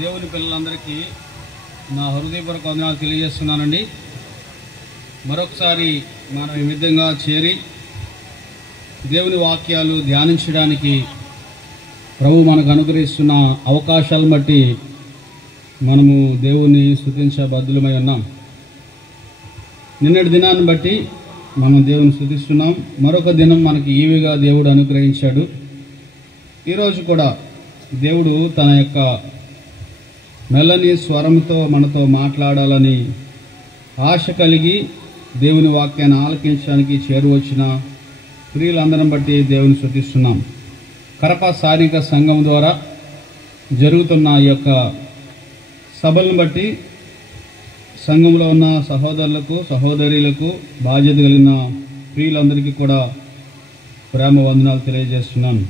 దేవుని పిల్లలందరికీ నా హృదయపూర్వక వందనాలు తెలియజేస్తున్నానండి. మరొకసారి మనం ఈ విధంగా చేరి దేవుని వాక్యాలు ధ్యానించడానికి ప్రభు మనకు అనుగ్రహిస్తున్న అవకాశాలను బట్టి మనము దేవుని స్తుతించే బద్దులమై ఉన్నాం. నిన్నటి దినాన్ని బట్టి మనం దేవుని స్తుతిస్తున్నాం. మరొక దినం మనకి ఈవిగా దేవుడు అనుగ్రహించాడు. ఈరోజు కూడా దేవుడు తన యొక్క మెల్లని స్వరంతో మనతో మాట్లాడాలని ఆశ కలిగి దేవుని వాక్యాన్ని ఆలకించడానికి చేరువచ్చిన ప్రియులందరం బట్టి దేవుని స్తుతిస్తున్నాం. కరప స్థానిక సంఘం ద్వారా జరుగుతున్న ఈ యొక్క సభలను బట్టి సంఘంలో ఉన్న సహోదరులకు సహోదరులకు బాధ్యత కలిగిన ప్రియులందరికీ కూడా ప్రేమ వందనాలు తెలియజేస్తున్నాను.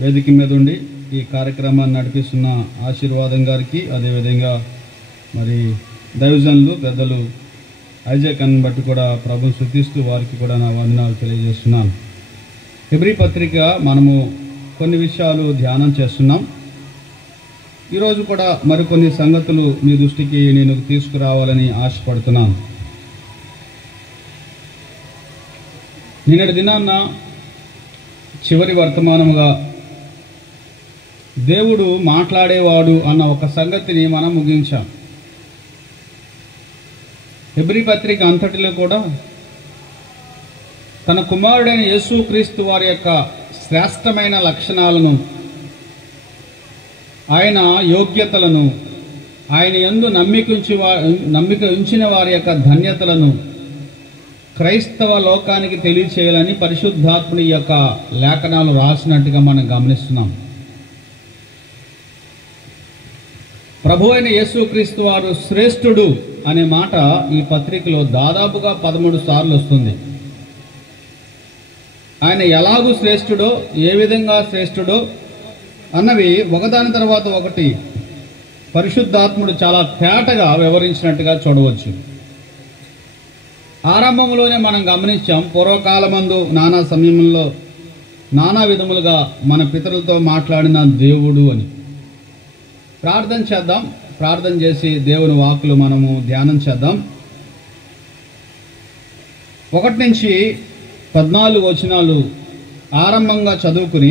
వేదిక మీద ఉండి ఈ కార్యక్రమాన్ని నడిపిస్తున్న ఆశీర్వాదం గారికి, అదేవిధంగా మరి దైవజనులు పెద్దలు ఐజాక్ అన్ని బట్టి కూడా ప్రభుని స్తుతిస్తూ వారికి కూడా నా వందనాలు తెలియజేస్తున్నాను. హెబ్రీ పత్రిక మనము కొన్ని విషయాలు ధ్యానం చేస్తున్నాం. ఈరోజు కూడా మరికొన్ని సంగతులు మీ దృష్టికి నేను తీసుకురావాలని ఆశపడుతున్నాను. నిన్నటి దినాన్న చివరి వర్తమానముగా దేవుడు మాట్లాడేవాడు అన్న ఒక సంగతిని మనం ముగించాం. హెబ్రీ పత్రిక అంతటిలో కూడా తన కుమారుడైన యేసుక్రీస్తు వారి యొక్క శ్రేష్టమైన లక్షణాలను, ఆయన యోగ్యతలను, ఆయన యందు నమ్మిక ఉంచిన వారి యొక్క ధన్యతలను క్రైస్తవ లోకానికి తెలియచేయాలని పరిశుద్ధాత్ముని యొక్క లేఖనాలు రాసినట్టుగా మనం గమనిస్తున్నాం. ప్రభు అయిన యేసుక్రీస్తు వారు శ్రేష్ఠుడు అనే మాట ఈ పత్రికలో దాదాపుగా 13 సార్లు వస్తుంది. ఆయన ఎలాగూ శ్రేష్ఠుడో, ఏ విధంగా శ్రేష్ఠుడో అన్నవి ఒకదాని తర్వాత ఒకటి పరిశుద్ధాత్ముడు చాలా తేటగా వివరించినట్టుగా చూడవచ్చు. ఆరంభంలోనే మనం గమనించాం, పూర్వకాలమందు నానా సమయంలో నానా విధములుగా మన పితరులతో మాట్లాడిన దేవుడు అని. ప్రార్థన చేద్దాం. ప్రార్థన చేసి దేవుని వాక్కులు మనము ధ్యానం చేద్దాం. 1 నుంచి 14 వచనాలు ఆరంభంగా చదువుకుని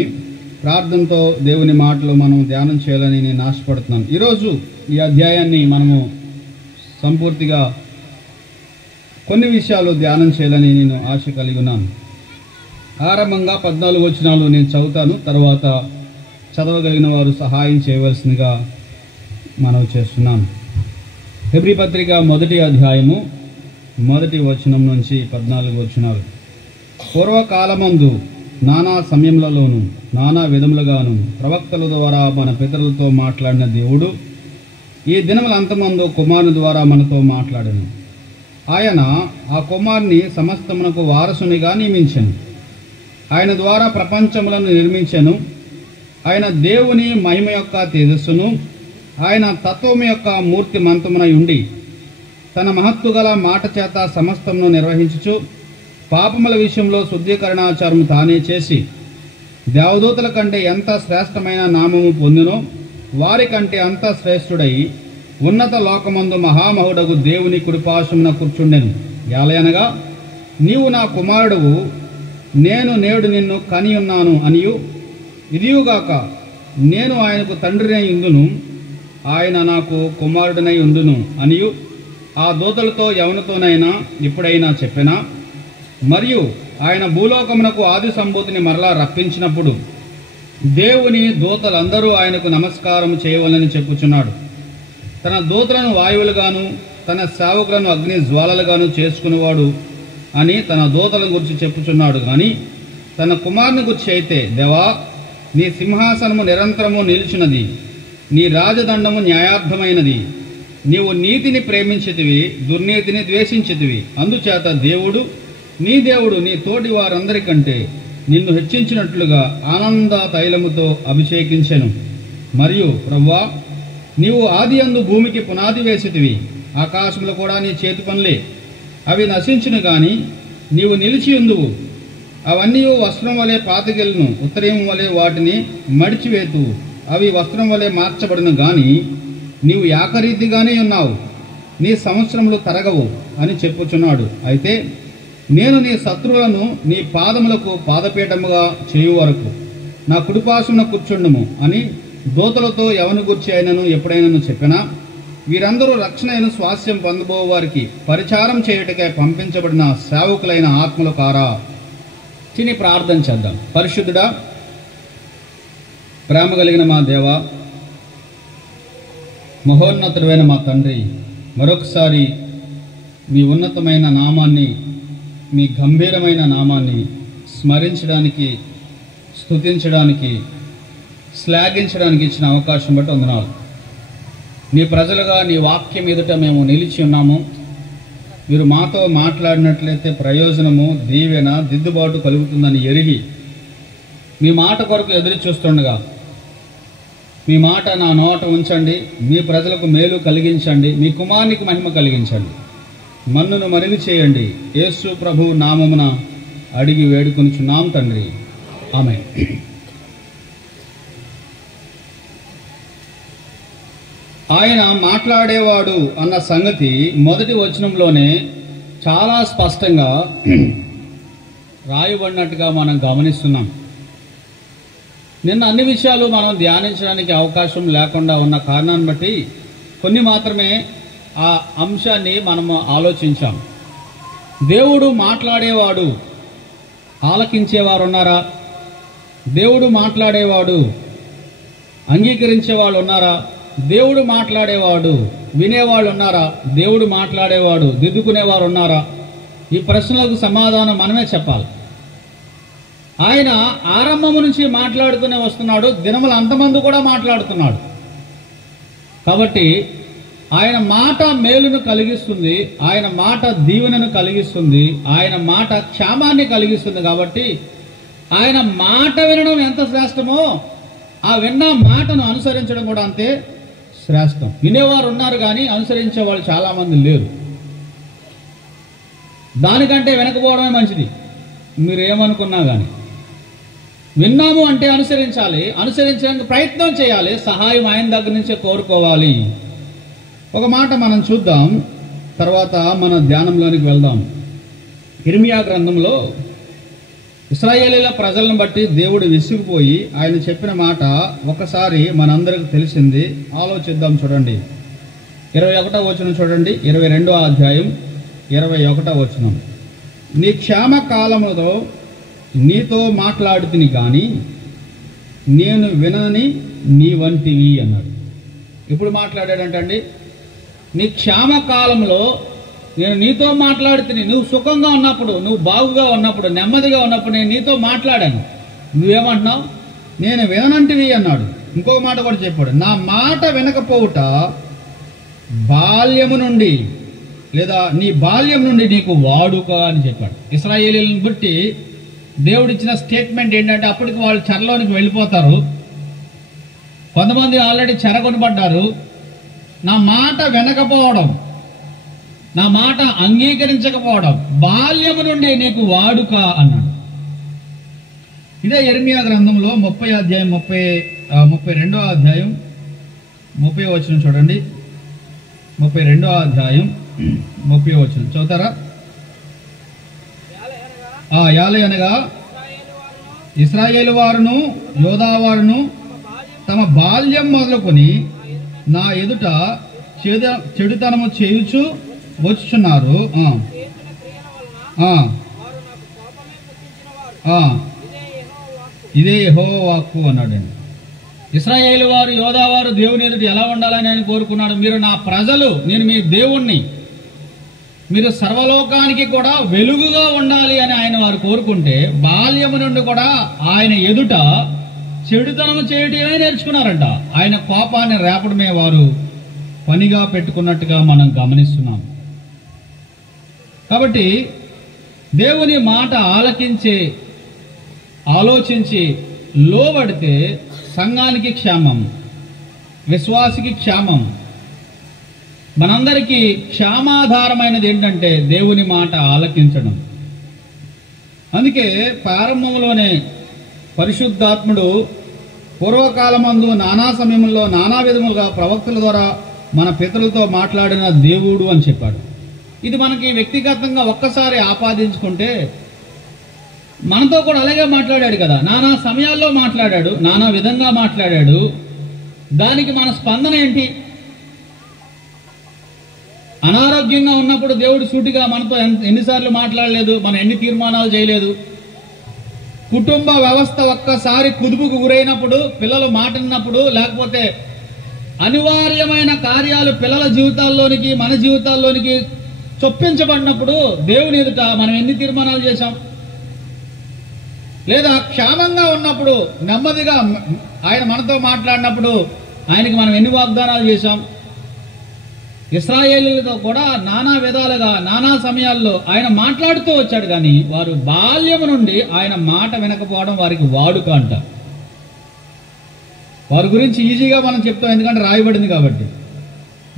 ప్రార్థనతో దేవుని మాటలు మనం ధ్యానం చేయాలని నేను ఆశపడుతున్నాను. ఈరోజు ఈ అధ్యాయాన్ని మనము సంపూర్తిగా కొన్ని విషయాలు ధ్యానం చేయాలని నేను ఆశ కలిగి ఉన్నాను. ఆరంభంగా 14 వచనాలు నేను చదువుతాను. తర్వాత చదవగలిగిన వారు సహాయం చేయవలసిందిగా మనవి చేస్తున్నాను. హెబ్రీ పత్రిక 1వ అధ్యాయము 1వ వచనం నుంచి 14 వచనాలు. పూర్వకాలమందు నానా సమయములలోను నానా విధములుగాను ప్రవక్తల ద్వారా మన పితరులతో మాట్లాడిన దేవుడు ఈ దినముల అంతమందు కుమారుని ద్వారా మనతో మాట్లాడను. ఆయన ఆ కుమారుని సమస్తమునకు వారసునిగా నియమించెను. ఆయన ద్వారా ప్రపంచములను నిర్మించెను. ఆయన దేవుని మహిమ యొక్క తేజస్సును, ఆయన తత్వము యొక్క మూర్తి మంతమునై ఉండి తన మహత్తు గల మాట చేత సమస్తమును నిర్వహించుచు పాపముల విషయంలో శుద్ధీకరణాచారము తానే చేసి దేవదూతల కంటే ఎంత శ్రేష్టమైన నామము పొందునో వారి కంటే అంత శ్రేష్ఠుడై ఉన్నత లోకమందు మహామహుడగు దేవుని కుడిపార్శ్వమున కూర్చుండెను. యాలయనగా నీవు నా కుమారుడువు, నేను నేడు నిన్ను కని ఉన్నాను అనియు, ఇదియుగాక నేను ఆయనకు తండ్రినై ఉందును, ఆయన నాకు కుమారుడనై ఉండును అనియు ఆ దూతలతో ఎవరితోనైనా ఇప్పుడైనా చెప్పినా, మరియు ఆయన భూలోకమునకు ఆది సంభూతిని మరలా రప్పించినప్పుడు దేవుని దూతలందరూ ఆయనకు నమస్కారం చేయవలని చెప్పుచున్నాడు. తన దూతలను వాయువులుగాను తన సేవకులను అగ్ని జ్వాలలుగాను చేసుకునేవాడు అని తన దూతల గురించి చెప్పుచున్నాడు. కానీ తన కుమారుని గురించి అయితే, దేవా, నీ సింహాసనము నిరంతరము నిలిచినది, నీ రాజదండము న్యాయార్థమైనది, నీవు నీతిని ప్రేమించితివి, దుర్నీతిని ద్వేషించితివి. అందుచేత దేవుడు నీ తోటి వారందరికంటే నిన్ను హెచ్చించినట్లుగా ఆనంద తైలముతో అభిషేకించెను. మరియు ప్రభువా, నీవు ఆదియందు భూమికి పునాది వేసితివి, ఆకాశములు కూడా నీ చేతి పనులే. అవి నశించును గాని నీవు నిలిచి ఉందువు. అవన్నీ వస్త్రం వలె పాతగిలను, ఉత్తరీయం వలె వాటిని మడిచివేతువు. అవి వస్త్రం వలె మార్చబడిన గాని నీవు ఏకరీతిగానే ఉన్నావు, నీ సంవత్సరములు తరగవు అని చెప్పుచున్నాడు. అయితే నేను నీ శత్రువులను నీ పాదములకు పాదపీఠముగా చేయు వరకు నా కుడిపార్శ్వమున కూర్చుండుము అని దూతలతో ఎవని గురించి అయినను ఎప్పుడైనను చెప్పినా, వీరందరూ రక్షణ అయిన స్వాస్థ్యం పొందబో వారికి పరిచారం చేయుటకై పంపించబడిన సేవకులైన ఆత్మలు కారా. తిని ప్రార్థన చేద్దాం. పరిశుద్ధుడా, ప్రేమ కలిగిన మా దేవా, మహోన్నతుడైన మా తండ్రి, మరొకసారి మీ ఉన్నతమైన నామాన్ని, మీ గంభీరమైన నామాన్ని స్మరించడానికి, స్తుతించడానికి, శ్లాఘించడానికి ఇచ్చిన అవకాశం బట్టి వందనాలు. నీ ప్రజలుగా నీ వాక్యం ఎదుట మేము నిలిచి ఉన్నాము. మీరు మాతో మాట్లాడినట్లయితే ప్రయోజనము, దీవెన, దిద్దుబాటు కలుగుతుందని ఎరిగి మీ మాట కొరకు ఎదురు చూస్తుండగా మీ మాట నా నోట ఉంచండి. మీ ప్రజలకు మేలు కలిగించండి. మీ కుమారునికి మహిమ కలిగించండి. మన్నును మరుగు చేయండి. యేసు ప్రభు నామమున అడిగి వేడుకొనుచున్నాం తండ్రి, ఆమేన్. ఆయన మాట్లాడేవాడు అన్న సంగతి మొదటి వచనంలోనే చాలా స్పష్టంగా రాయబడినట్టుగా మనం గమనిస్తున్నాం. నిన్న అన్ని విషయాలు మనం ధ్యానించడానికి అవకాశం లేకుండా ఉన్న కారణాన్ని బట్టి కొన్ని మాత్రమే ఆ అంశాన్ని మనము ఆలోచించాం. దేవుడు మాట్లాడేవాడు ఆలకించేవారు ఉన్నారా? దేవుడు మాట్లాడేవాడు అంగీకరించేవాళ్ళు ఉన్నారా? దేవుడు మాట్లాడేవాడు వినేవాళ్ళు ఉన్నారా? దేవుడు మాట్లాడేవాడు దిద్దుకునేవారు ఉన్నారా? ఈ ప్రశ్నలకు సమాధానం మనమే చెప్పాలి. ఆయన ఆరంభము నుంచి మాట్లాడుతూనే వస్తున్నాడు. దినముల అంతమంది కూడా మాట్లాడుతున్నాడు. కాబట్టి ఆయన మాట మేలును కలిగిస్తుంది, ఆయన మాట దీవెనను కలిగిస్తుంది, ఆయన మాట క్షేమాన్ని కలిగిస్తుంది. కాబట్టి ఆయన మాట వినడం ఎంత శ్రేష్టమో ఆ విన్న మాటను అనుసరించడం కూడా అంతే శ్రేష్టం. వినేవారు ఉన్నారు కానీ అనుసరించే వాళ్ళు చాలామంది లేరు. దానికంటే వెనకపోవడమే మంచిది. మీరేమనుకున్నా కానీ విన్నాము అంటే అనుసరించాలి, అనుసరించడానికి ప్రయత్నం చేయాలి, సహాయం ఆయన దగ్గర నుంచే కోరుకోవాలి. ఒక మాట మనం చూద్దాం, తర్వాత మన ధ్యానంలోనికి వెళ్దాం. ఇర్మియా గ్రంథంలో ఇశ్రాయేలీల ప్రజలను బట్టి దేవుడు విసిగిపోయి ఆయన చెప్పిన మాట ఒకసారి మనందరికి తెలిసింది. ఆలోచిద్దాం. చూడండి, 21వ వచనం చూడండి. 22వ అధ్యాయం 21వ వచనం. నీ క్షేమ కాలములో నీతో మాట్లాడుతుని కానీ నేను వినని నీ వంటివి అన్నాడు. ఇప్పుడు మాట్లాడాడంటండి, నీ క్షేమ కాలంలో నేను నీతో మాట్లాడుతుని, నువ్వు సుఖంగా ఉన్నప్పుడు, నువ్వు బాగుగా ఉన్నప్పుడు, నెమ్మదిగా ఉన్నప్పుడు నేను నీతో మాట్లాడాను. నువ్వేమంటున్నావు? నేను విననంటివి అన్నాడు. ఇంకొక మాట కూడా చెప్పాడు, నా మాట వినకపోవుట బాల్యము నుండి, లేదా నీ బాల్యం నుండి నీకు వాడుక అని చెప్పాడు. ఇశ్రాయేలీలను బట్టి దేవుడిచ్చిన స్టేట్మెంట్ ఏంటంటే, అప్పటికి వాళ్ళు చెరలోనికి వెళ్ళిపోతారు. కొంతమంది ఆల్రెడీ చెరగొనబడ్డారు. నా మాట వినకపోవడం, నా మాట అంగీకరించకపోవడం బాల్యము నుండి నీకు వాడుక అన్నాడు. ఇదే ఇర్మియా గ్రంథంలో 32వ అధ్యాయం 30వ వచనం చూడండి. 32వ అధ్యాయం 30వ వచనం చదువుతారా? యాలయనగా ఇశ్రాయేలు వారును యోధా వారును తమ బాల్యం మొదలుకొని నా ఎదుట చెడుతనము చేయుచు వచ్చుచున్నారు. ఇదే యెహోవా వాక్కు అన్నాడండి. ఇశ్రాయేలు వారు యోధా వారు దేవుని ఎదుట ఎలా ఉండాలని ఆయన కోరుకున్నాడు. మీరు నా ప్రజలు, నేను మీ దేవుణ్ణి, మీరు సర్వలోకానికి కూడా వెలుగుగా ఉండాలి అని ఆయన వారు కోరుకుంటే, బాల్యము నుండి కూడా ఆయన ఎదుట చెడుతనము చేయటమే నేర్చుకున్నారంట. ఆయన కోపాన్ని రేపడమే వారు పనిగా పెట్టుకున్నట్టుగా మనం గమనిస్తున్నాం. కాబట్టి దేవుని మాట ఆలకించి ఆలోచించి లోబడితే సంఘానికి క్షేమం, విశ్వాసికి క్షేమం. మనందరికీ క్షేమాధారమైనది ఏంటంటే దేవుని మాట ఆలకించడం. అందుకే ప్రారంభంలోనే పరిశుద్ధాత్ముడు పూర్వకాలమందు నానా సమయంలో నానా విధములుగా ప్రవక్తల ద్వారా మన పితరులతో మాట్లాడిన దేవుడు అని చెప్పాడు. ఇది మనకి వ్యక్తిగతంగా ఒక్కసారి ఆపాదించుకుంటే మనతో కూడా అలాగే మాట్లాడాడు కదా. నానా సమయాల్లో మాట్లాడాడు, నానా విధంగా మాట్లాడాడు. దానికి మన స్పందన ఏంటి? అనారోగ్యంగా ఉన్నప్పుడు దేవుడు సూటిగా మనతో ఎన్నిసార్లు మాట్లాడలేదు, మనం ఎన్ని తీర్మానాలు చేయలేదు. కుటుంబ వ్యవస్థ ఒక్కసారి కుదుపుకు గురైనప్పుడు, పిల్లలు మాట విన్నప్పుడు, లేకపోతే అనివార్యమైన కార్యాలు పిల్లల జీవితాల్లోనికి మన జీవితాల్లోనికి చొప్పించబడినప్పుడు దేవుని ఎదుట మనం ఎన్ని తీర్మానాలు చేశాం? లేదా క్షేమంగా ఉన్నప్పుడు నెమ్మదిగా ఆయన మనతో మాట్లాడినప్పుడు ఆయనకి మనం ఎన్ని వాగ్దానాలు చేశాం? ఇశ్రాయేలీలతో కూడా నానా విధాలుగా నానా సమయాల్లో ఆయన మాట్లాడుతూ వచ్చాడు, కానీ వారు బాల్యము నుండి ఆయన మాట వినకపోవడం వారికి వాడుక అంట. వారి గురించి ఈజీగా మనం చెప్తాం, ఎందుకంటే రాయబడింది కాబట్టి.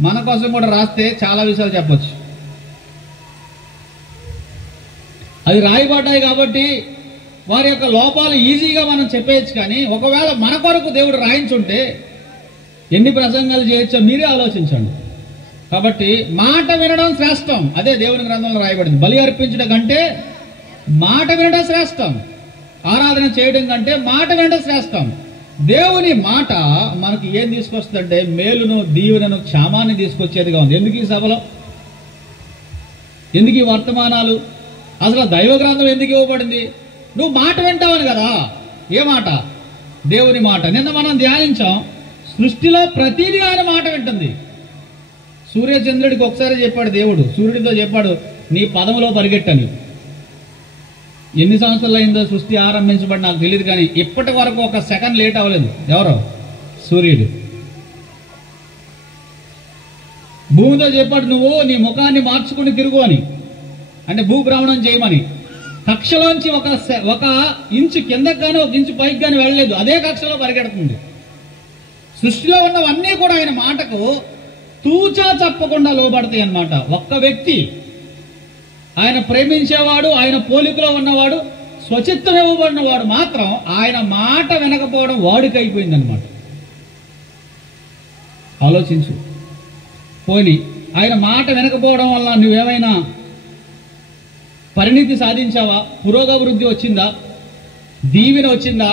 మన కోసం కూడా రాస్తే చాలా విషయాలు చెప్పొచ్చు. అది రాయబడ్డాయి కాబట్టి వారి యొక్క లోపాలు ఈజీగా మనం చెప్పేయచ్చు. కానీ ఒకవేళ మన కొరకు దేవుడు రాయించుంటే ఎన్ని ప్రసంగాలు చేయొచ్చో మీరే ఆలోచించండి. కాబట్టి మాట వినడం శ్రేష్టం. అదే దేవుని గ్రంథంలో రాయబడింది. బలి అర్పించడం కంటే మాట వినడం శ్రేష్టం. ఆరాధన చేయడం కంటే మాట వినడం శ్రేష్టం. దేవుని మాట మనకి ఏం తీసుకొస్తుందంటే మేలును, దీవెనను, క్షేమాన్ని తీసుకొచ్చేదిగా ఉంది. ఎందుకు ఈ సభలో, ఎందుకు ఈ వర్తమానాలు, అసలు దైవ గ్రంథం ఎందుకు ఇవ్వబడింది? నువ్వు మాట వింటావని కదా. ఏ మాట? దేవుని మాట. నిన్న మనం ధ్యానించాం, సృష్టిలో ప్రతిదీ ఆయన మాట వింటుంది. సూర్యచంద్రుడికి ఒకసారి చెప్పాడు దేవుడు, సూర్యుడితో చెప్పాడు, నీ పదములో పరిగెట్టని. ఎన్ని సంవత్సరాలు అయిందో సృష్టి ఆరంభించబడి నాకు తెలియదు, కానీ ఇప్పటి వరకు ఒక సెకండ్ లేట్ అవ్వలేదు. ఎవరో? సూర్యుడు. భూమితో చెప్పాడు, నువ్వు నీ ముఖాన్ని మార్చుకుని తిరుగు అని, అంటే భూభ్రమణం చేయమని. కక్షలోంచి ఒక ఇంచు కిందకి కానీ ఒక ఇంచు పైకి కానీ వెళ్ళలేదు, అదే కక్షలో పరిగెడుతుంది. సృష్టిలో ఉన్నవన్నీ కూడా ఆయన మాటకు తూచా తప్పకుండా లోబడతాయి అన్నమాట. ఒక్క వ్యక్తి, ఆయన ప్రేమించేవాడు, ఆయన పోలికలో ఉన్నవాడు, స్వచిత్తం ఇవ్వబడినవాడు మాత్రం ఆయన మాట వినకపోవడం వాడికైపోయిందనమాట. ఆలోచించు. పోని ఆయన మాట వినకపోవడం వల్ల నువ్వేమైనా పరిణితి సాధించావా? పురోగవృద్ధి వచ్చిందా? దీవెన వచ్చిందా?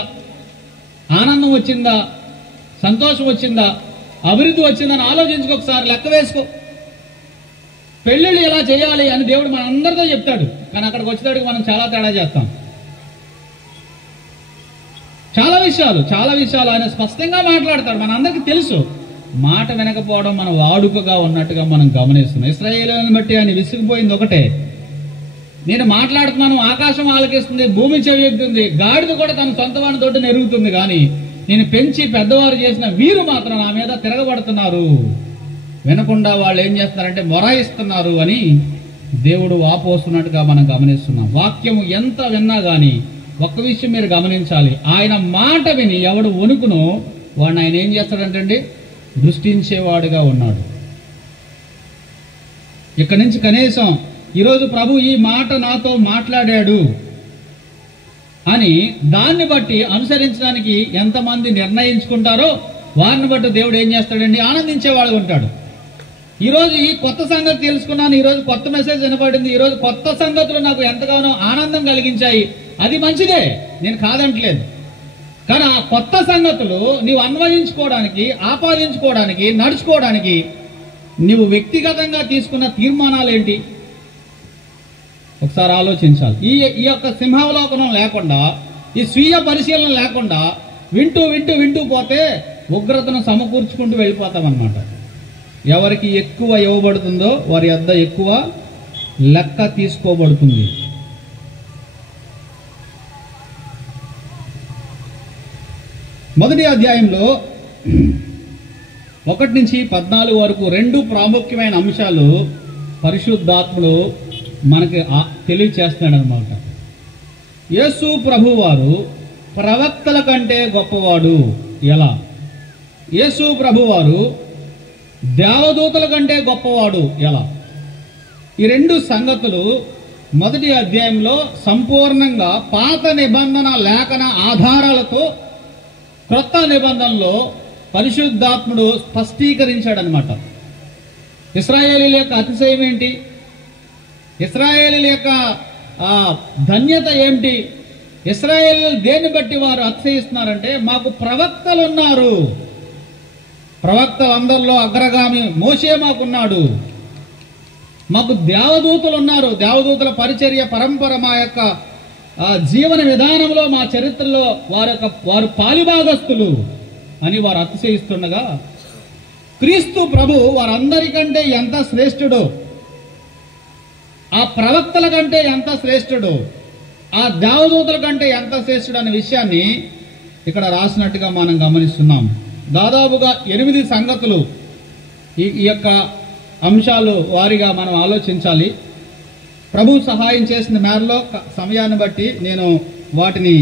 ఆనందం వచ్చిందా? సంతోషం వచ్చిందా? అభివృద్ధి వచ్చిందని ఆలోచించుకో, ఒకసారి లెక్క వేసుకో. పెళ్ళిళ్ళు ఎలా చేయాలి అని దేవుడు మన అందరితో చెప్తాడు, కానీ అక్కడికి వచ్చేటప్పుడు మనం చాలా తేడా చేస్తాం. చాలా విషయాలు ఆయన స్పష్టంగా మాట్లాడతాడు, మన అందరికీ తెలుసు. మాట వినకపోవడం మన వాడుకగా ఉన్నట్టుగా మనం గమనిస్తున్నాం. ఇశ్రాయేలుని బట్టి ఆయన విసిగిపోయింది ఒకటే, నేను మాట్లాడుతున్నాను, ఆకాశం ఆలకిస్తుంది, భూమి చెవిస్తుంది, గాడిద కూడా తన సొంత వాడిని తోటి నెరుగుతుంది, కానీ నేను పెంచి పెద్దవారు చేసిన వీరు మాత్రం నా మీద తిరగబడుతున్నారు, వినకుండా వాళ్ళు ఏం చేస్తున్నారంటే మొరాయిస్తున్నారు అని దేవుడు వాపోస్తున్నట్టుగా మనం గమనిస్తున్నాం. వాక్యము ఎంత విన్నా కానీ ఒక్క విషయం మీరు గమనించాలి, ఆయన మాట విని ఎవడు వణుకునో వాడిని ఆయన ఏం చేస్తాడంటే దృష్టించేవాడుగా ఉన్నాడు. ఇక్కడి నుంచి కనీసం ఈరోజు ప్రభు ఈ మాట నాతో మాట్లాడాడు అని దాన్ని బట్టి అనుసరించడానికి ఎంతమంది నిర్ణయించుకుంటారో వారిని బట్టి దేవుడు ఏం చేస్తాడండి? ఆనందించేవాడు ఉంటాడు. ఈరోజు ఈ కొత్త సంగతి తెలుసుకున్నాను, ఈరోజు కొత్త మెసేజ్ వినపడింది, ఈరోజు కొత్త సంగతులు నాకు ఎంతగానో ఆనందం కలిగించాయి, అది మంచిదే, నేను కాదంటలేదు. కానీ ఆ కొత్త సంగతులు నీవు అన్వయించుకోవడానికి, ఆపాదించుకోవడానికి, నడుచుకోవడానికి నీవు వ్యక్తిగతంగా తీసుకున్న తీర్మానాలు ఏంటి? ఒకసారి ఆలోచించాలి. ఈ యొక్క సింహావలోకనం లేకుండా, ఈ స్వీయ పరిశీలన లేకుండా వింటూ వింటూ వింటూ పోతే ఉగ్రతను సమకూర్చుకుంటూ వెళ్ళిపోతామన్నమాట. ఎవరికి ఎక్కువ ఇవ్వబడుతుందో వారి వద్ద ఎక్కువ లెక్క తీసుకోబడుతుంది. మొదటి అధ్యాయంలో 1 నుంచి 14 వరకు 2 ప్రాముఖ్యమైన అంశాలు పరిశుద్ధాత్ముడు మనకి తెలియచేస్తున్నాడు అన్నమాట. యేసు ప్రభువారు ప్రవక్తల కంటే గొప్పవాడు. ఎలా? యేసు ప్రభువారు దేవదూతల కంటే గొప్పవాడు. ఎలా? ఈ 2 సంగతులు మొదటి అధ్యాయంలో సంపూర్ణంగా పాత నిబంధన లేఖన ఆధారాలతో క్రొత్త నిబంధనలో పరిశుద్ధాత్ముడు స్పష్టీకరించాడనమాట. ఇశ్రాయేలీల యొక్క అతిశయం ఏంటి, ఇశ్రాయేలీల యొక్క ధన్యత ఏమిటి, ఇశ్రాయేలీలు దేన్ని బట్టి వారు అతిశయిస్తున్నారంటే, మాకు ప్రవక్తలు ఉన్నారు, ప్రవక్తలందరిలో అగ్రగామి మోషే మాకున్నాడు, మాకు దేవదూతలు ఉన్నారు, దేవదూతల పరిచర్య పరంపర మా యొక్క జీవన విధానంలో మా చరిత్రలో వారు పాలిభాగస్తులు అని వారు అతిశయిస్తుండగా, క్రీస్తు ప్రభు వారందరికంటే ఎంత శ్రేష్ఠుడు, ఆ ప్రవక్తల కంటే ఎంత శ్రేష్ఠుడు, ఆ దేవదూతల కంటే ఎంత శ్రేష్ఠుడు అనే విషయాన్ని ఇక్కడ రాసినట్టుగా మనం గమనిస్తున్నాం. దాదాపుగా 8 సంగతులు ఈ యొక్క అంశాలు వారిగా మనం ఆలోచించాలి. ప్రభు సహాయం చేసిన మేరలో సమయాన్ని బట్టి నేను వాటిని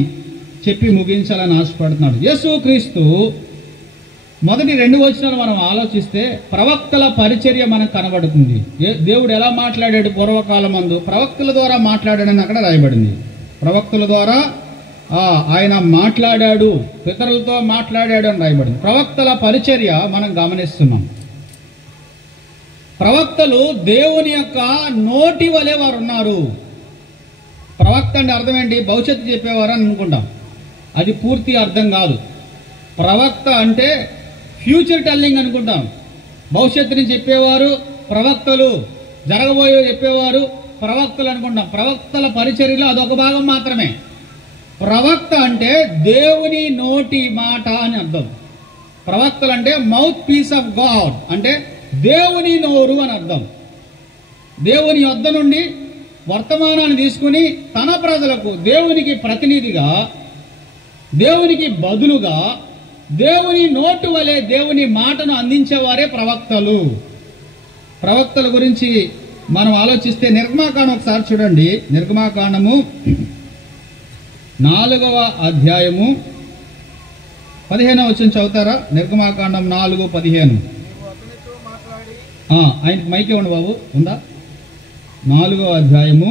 చెప్పి ముగించాలని ఆశపడుతున్నాడు. యేసుక్రీస్తు మొదటి 2 వచనాలు మనం ఆలోచిస్తే ప్రవక్తల పరిచర్య మనకు కనబడుతుంది. దేవుడు ఎలా మాట్లాడాడు పూర్వకాలమందు, ప్రవక్తల ద్వారా మాట్లాడాడని అక్కడ రాయబడింది. ప్రవక్తల ద్వారా ఆయన మాట్లాడాడు, పితరులతో మాట్లాడాడు అని రాయబడింది. ప్రవక్తల పరిచర్య మనం గమనిస్తున్నాం. ప్రవక్తలు దేవుని యొక్క నోటి వలె వారు ఉన్నారు. ప్రవక్త అంటే అర్థం ఏంటి, భవిష్యత్తు చెప్పేవారు అని అనుకుంటాం. అది పూర్తి అర్థం కాదు. ప్రవక్త అంటే ఫ్యూచర్ టెల్లింగ్ అనుకుంటాం. భవిష్యత్తుని చెప్పేవారు ప్రవక్తలు, జరగబోయే చెప్పేవారు ప్రవక్తలు అనుకుంటాం. ప్రవక్తల పరిచర్యలో అదొక భాగం మాత్రమే. ప్రవక్త అంటే దేవుని నోటి మాట అని అర్థం. ప్రవక్తలు అంటే మౌత్ పీస్ ఆఫ్ గాడ్, అంటే దేవుని నోరు అని అర్థం. దేవుని యొద్ద నుండి వర్తమానాన్ని తీసుకుని తన ప్రజలకు దేవునికి ప్రతినిధిగా, దేవునికి బదులుగా దేవుని నోటు వలె దేవుని మాటను అందించేవారే ప్రవక్తలు. ప్రవక్తల గురించి మనం ఆలోచిస్తే నిర్గమాకాండం ఒకసారి చూడండి. నిర్గమాకాండము 4వ అధ్యాయము 15వ వచనం చదువుతారా? నిర్గమాకాండం 4:15. ఆయనకి మైక్ ఇవ్వండి బాబు, ఉందా? 4వ అధ్యాయము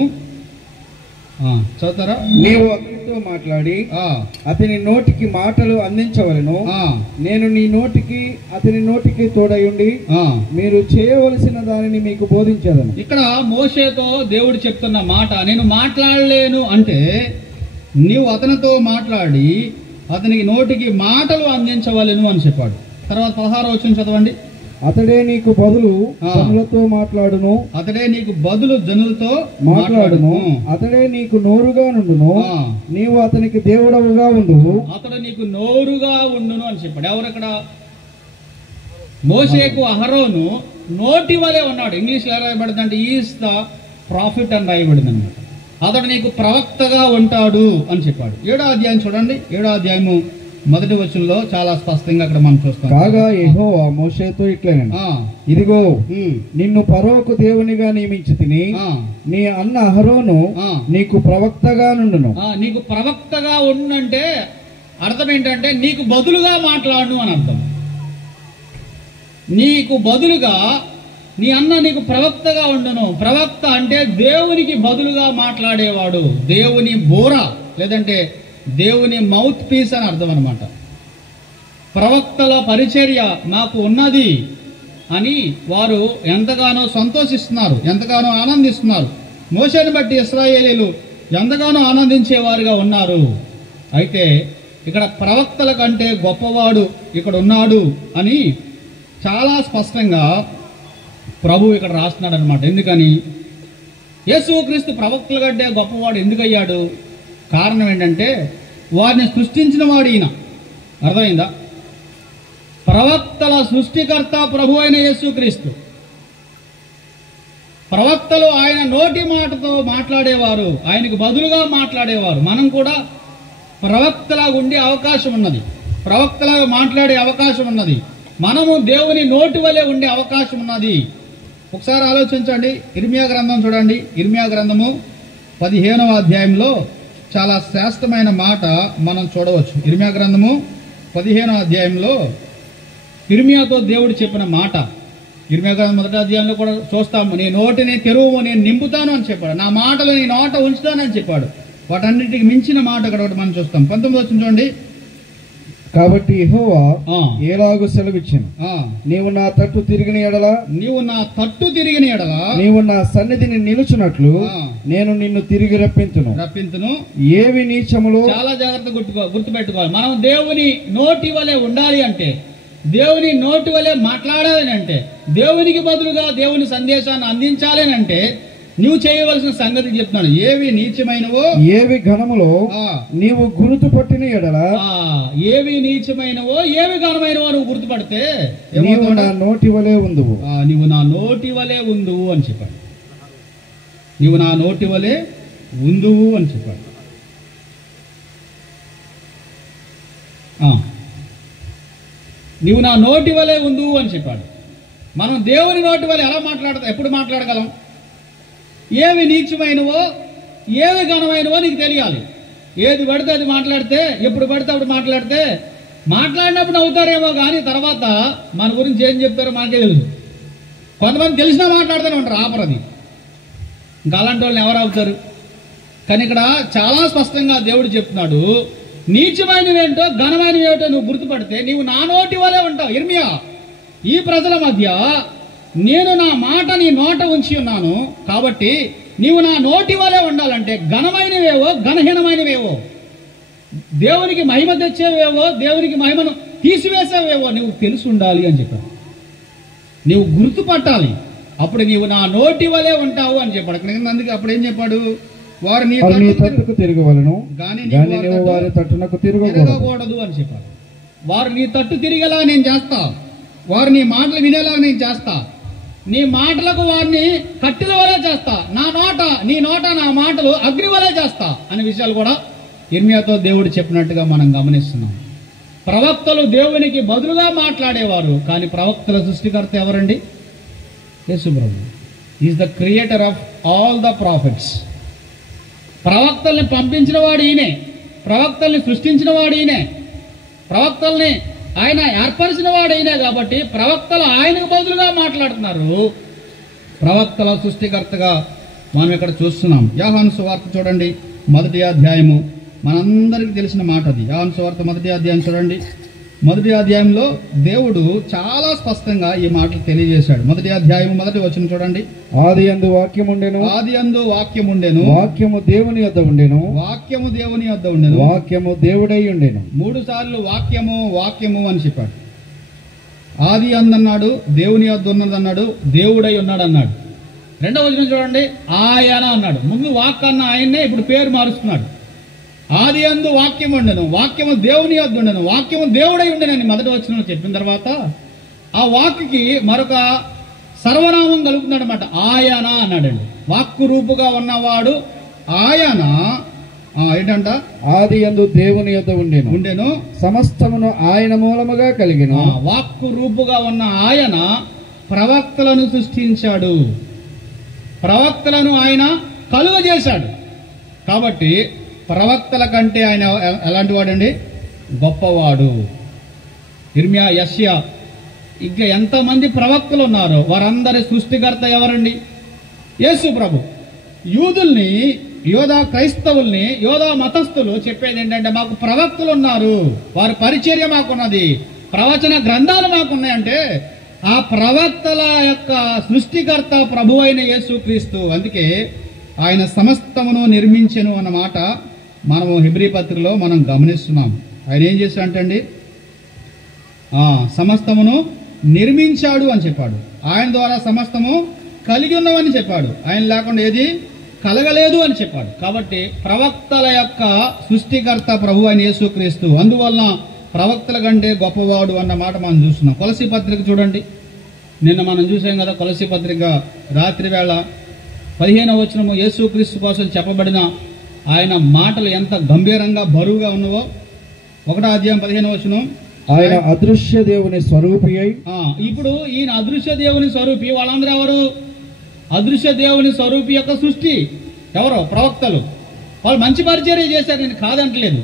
చదువుతారా? నీవు అతనితో మాట్లాడి అతని నోటికి మాటలు అందించవలను. నేను నీ నోటికి అతని నోటికి తోడయుండి మీరు చేయవలసిన దానిని మీకు బోధించదను. ఇక్కడ మోషేతో దేవుడు చెప్తున్న మాట, నేను మాట్లాడలేను అంటే నీవు అతనితో మాట్లాడి అతనికి నోటికి మాటలు అందించవలను అని చెప్పాడు. తర్వాత 16వ వచనం చదవండి. అతడే నీకు బదులు జనులతో మాట్లాడును, అతడే నీకు బదులు జనులతో మాట్లాడును, అతడే నీకు నోరుగా నుండును, నీవు అతనికి దేవుడవుగా ఉండును, అతడు నీకు నోరుగా ఉండును అని చెప్పాడు. ఎవరక్కడ? మోషేకు అహరోను నోటి వలె ఉన్నాడు. ఇంగ్లీష్ ఎలా రాయబడింది అంటే ఈజ్ ద ప్రాఫిట్ అని రాయబడింది అనమాట. అతడు నీకు ప్రవక్తగా ఉంటాడు అని చెప్పాడు. 7వ అధ్యాయం చూడండి. 7వ అధ్యాయము 1వ వచనంలో చాలా స్పష్టంగా అక్కడ మనం చూస్తాం. కాగా యెహోవా మోషేతో ఇట్లనెను, ఇదిగో నిన్ను ఫరోకు దేవునిగా నియమించి తిని నీ అన్న అహరోను నీకు ప్రవక్తగా నుండును. నీకు ప్రవక్తగా ఉండంటే అర్థం ఏంటంటే నీకు బదులుగా మాట్లాడు అని అర్థం. నీకు బదులుగా నీ అన్న నీకు ప్రవక్తగా ఉండును. ప్రవక్త అంటే దేవునికి బదులుగా మాట్లాడేవాడు, దేవుని బోర లేదంటే దేవుని మౌత్ పీస్ అని అర్థం అనమాట. ప్రవక్తల పరిచర్య మాకు ఉన్నది అని వారు ఎంతగానో సంతోషిస్తున్నారు, ఎంతగానో ఆనందిస్తున్నారు. మోషేని బట్టి ఇశ్రాయేలీలు ఎంతగానో ఆనందించేవారుగా ఉన్నారు. అయితే ఇక్కడ ప్రవక్తల కంటే గొప్పవాడు ఇక్కడ ఉన్నాడు అని చాలా స్పష్టంగా ప్రభు ఇక్కడ రాస్తున్నాడు అనమాట. ఎందుకని? యేసుక్రీస్తు ప్రవక్తల కంటే గొప్పవాడు ఎందుకయ్యాడు? కారణం ఏంటంటే వారిని సృష్టించిన వాడు ఈయన. అర్థమైందా? ప్రవక్తల సృష్టికర్త ప్రభు అయిన యేసుక్రీస్తు. ప్రవక్తలు ఆయన నోటి మాటతో మాట్లాడేవారు, ఆయనకు బదులుగా మాట్లాడేవారు. మనం కూడా ప్రవక్తలాగా ఉండే అవకాశం ఉన్నది, ప్రవక్తలాగా మాట్లాడే అవకాశం ఉన్నది. మనము దేవుని నోటి వలె ఉండే అవకాశం ఉన్నది. ఒకసారి ఆలోచించండి. ఇర్మియా గ్రంథం చూడండి. ఇర్మియా గ్రంథము 15వ అధ్యాయంలో చాలా శ్రేష్టమైన మాట మనం చూడవచ్చు. ఇర్మియా గ్రంథము 15వ అధ్యాయంలో ఇర్మియాతో దేవుడు చెప్పిన మాట. ఇర్మియా గ్రంథం 1వ అధ్యాయంలో కూడా చూస్తాము. నీ నోటిని తెరువు, నేను నింపుతాను అని చెప్పాడు. నా మాటలు నీ నోట ఉంచుతానని చెప్పాడు. వాటన్నిటికి మించిన మాట ఇక్కడ ఒకటి మనం చూస్తాం. 19వ వచనం చూడండి. కాబట్టి యెహోవా ఆ. ఎలాగూ సెలవిచ్చెను, నీవు నా తట్టు తిరిగిన ఎడల నీవు నా సన్నిధిని నిలుచున్నట్లు నేను నిన్ను తిరిగి రప్పింతును. ఏవి నీచములో చాలా జాగ్రత్తగా గుర్తుపెట్టుకోవాలి. మనం దేవుని నోటి వలె ఉండాలి అంటే, దేవుని నోటి వలె మాట్లాడాలని అంటే, దేవునికి బదులుగా దేవుని సందేశాన్ని అందించాలి అని అంటే నువ్వు చేయవలసిన సంగతి చెప్తున్నాను. ఏవి నీచమైనవో, ఏవి ఘనములో నీవు గుర్తుపట్టిన ఎడల, ఏవి నీచమైనవో ఏవి ఘనమైనవో నువ్వు గుర్తుపడితే నీవు నా నోటి వలె ఉందువు. నీవు నా నోటి వలె ఉందువు అని చెప్పాడు. నీవు నా నోటి వలె ఉందువు అని చెప్పాడు. నీవు నా నోటి వలె ఉందువు అని చెప్పాడు. మనం దేవుని నోటి వలె ఎలా ఎప్పుడు మాట్లాడగలం? ఏవి నీచమైనవో ఏవి ఘనమైనవో నీకు తెలియాలి. ఏది పడితే అది మాట్లాడితే, ఎప్పుడు పడితే అప్పుడు మాట్లాడినప్పుడు అవుతారేమో కానీ తర్వాత మన గురించి ఏం చెప్తారో మనకే తెలుసు. కొంతమంది తెలిసినా మాట్లాడుతూనే ఉంటారు, ఆపరది. ఇంకా అలాంటి వాళ్ళని ఎవరు అవుతారు? కానీ ఇక్కడ చాలా స్పష్టంగా దేవుడు చెప్తున్నాడు, నీచమైనవేంటో ఘనమైనవేంటో నువ్వు గుర్తుపడితే నీవు నా నోటి వలె ఉంటావు. ఇర్మియా, ఈ ప్రజల మధ్య నేను నా మాట నీ నోట ఉంచి ఉన్నాను, కాబట్టి నీవు నా నోటి వలె ఉండాలంటే ఘనమైనవేవో ఘనహీనమైనవేవో, దేవునికి మహిమ తెచ్చేవేవో దేవునికి మహిమను తీసివేసేవేవో నువ్వు తెలిసి ఉండాలి అని చెప్పాడు. నీవు గుర్తుపట్టాలి, అప్పుడు నీవు నా నోటి వలె ఉంటావు అని చెప్పాడు. అందుకే అప్పుడు ఏం చెప్పాడు? వారు నీ తట్టుకు తిరగవలను గాని నీవు వారి తట్టునకు తిరగకూడదు అని చెప్పాడు. వారు నీ తట్టు తిరిగేలా నేను చేస్తా, వారు నీ మాటలు వినేలా నేను చేస్తా, నీ మాటలకు వారిని కట్టెల వలె చేస్తా, నీ నోట నా మాటలు అగ్ని వలె చేస్తా అనే విషయాలు కూడా ఇర్మియాతో దేవుడు చెప్పినట్టుగా మనం గమనిస్తున్నాం. ప్రవక్తలు దేవునికి బదులుగా మాట్లాడేవారు, కానీ ప్రవక్తల సృష్టికర్త ఎవరండి? యేసు ప్రభు. Is the creator of all the prophets. ప్రవక్తల్ని పంపించిన వాడు ఈయనే, ప్రవక్తల్ని సృష్టించిన వాడు ఈయనే, ప్రవక్తల్ని ఆయన ఏర్పరిచిన వాడు అయినా కాబట్టి ప్రవక్తలు ఆయనకు బదులుగా మాట్లాడుతున్నారు. ప్రవక్తల సృష్టికర్తగా మనం ఇక్కడ చూస్తున్నాం. యోహాను సువార్త చూడండి, 1వ అధ్యాయము. మనందరికీ తెలిసిన మాట అది. యోహాను సువార్త 1వ అధ్యాయం చూడండి. 1వ అధ్యాయంలో దేవుడు చాలా స్పష్టంగా ఈ మాటలు తెలియజేశాడు. 1వ అధ్యాయం 1వ వచనం చూడండి. ఆదియందు వాక్యం ఉండెను, వాక్యము దేవుని యొద్ద ఉండెను, వాక్యము దేవుడై ఉండెను. 3 సార్లు వాక్యము అని చెప్పాడు. ఆది అందన్నాడు, దేవుని యొద్ద ఉన్నదన్నాడు, దేవుడై ఉన్నాడు అన్నాడు. 2వ వచనం చూడండి, ఆయన అన్నాడు. ముందు వాక్ అన్న ఆయన్నే ఇప్పుడు పేరు మారుస్తున్నాడు. ఆది అందు వాక్యం ఉండెను, వాక్యము దేవుని యొద్ద ఉండెను, వాక్యము దేవుడై ఉండెనని 1వ వచనంలో చెప్పిన తర్వాత ఆ వాక్కి మరొక సర్వనామం కలుగుతున్నాడు అన్నమాట. ఆయన అన్నాడండి. వాక్కు రూపుగా ఉన్నవాడు ఆయన. ఏంటంట? ఆది యందు దేవుని యొద్ద ఉండెను, సమస్తమును ఆయన మూలముగా కలిగెను. వాక్కు రూపుగా ఉన్న ఆయన ప్రవక్తలను సృష్టించాడు, ప్రవక్తలను ఆయన కలుగజేశాడు. కాబట్టి ప్రవక్తల కంటే ఆయన ఎలాంటి వాడండి? గొప్పవాడు. ఇర్మియా, యెషయా, ఇంకా ఎంతమంది ప్రవక్తలు ఉన్నారో వారందరి సృష్టికర్త ఎవరండి? యేసు ప్రభు. యూదుల్ని, క్రైస్తవుల్ని, మతస్థులు చెప్పేది ఏంటంటే మాకు ప్రవక్తలు ఉన్నారు, వారి పరిచర్య మాకున్నది, ప్రవచన గ్రంథాలు మాకున్నాయంటే ఆ ప్రవక్తల యొక్క సృష్టికర్త ప్రభు అయిన యేసుక్రీస్తు. అందుకే ఆయన సమస్తమును నిర్మించెను అన్నమాట మనము హెబ్రీ పత్రికలో మనం గమనిస్తున్నాం. ఆయన ఏం చేశాడంటండి? సమస్తమును నిర్మించాడు అని చెప్పాడు. ఆయన ద్వారా సమస్తము కలిగి ఉన్నవని చెప్పాడు. ఆయన లేకుండా ఏది కలగలేదు అని చెప్పాడు. కాబట్టి ప్రవక్తల యొక్క సృష్టికర్త ప్రభు అయిన యేసుక్రీస్తు. అందువల్ల ప్రవక్తల కంటే గొప్పవాడు అన్న మాట మనం చూస్తున్నాం. కొలసీ పత్రిక చూడండి. నిన్న మనం చూసాం కదా, కొలసీ పత్రిక రాత్రి వేళ 15వ వచనము యేసుక్రీస్తు కోసం చెప్పబడిన ఆయన మాటలు ఎంత గంభీరంగా బరువుగా ఉన్నవో. 1వ అధ్యాయం 15వ వచనం, ఆయన అదృశ్య దేవుని స్వరూపి అయి. ఇప్పుడు ఈయన అదృశ్య దేవుని స్వరూపి. వాళ్ళందరూ ఎవరు? అదృశ్య దేవుని స్వరూపి యొక్క సృష్టి. ఎవరో ప్రవక్తలు. వాళ్ళు మంచి పరిచర్య చేశారు, నేను కాదంటలేదు.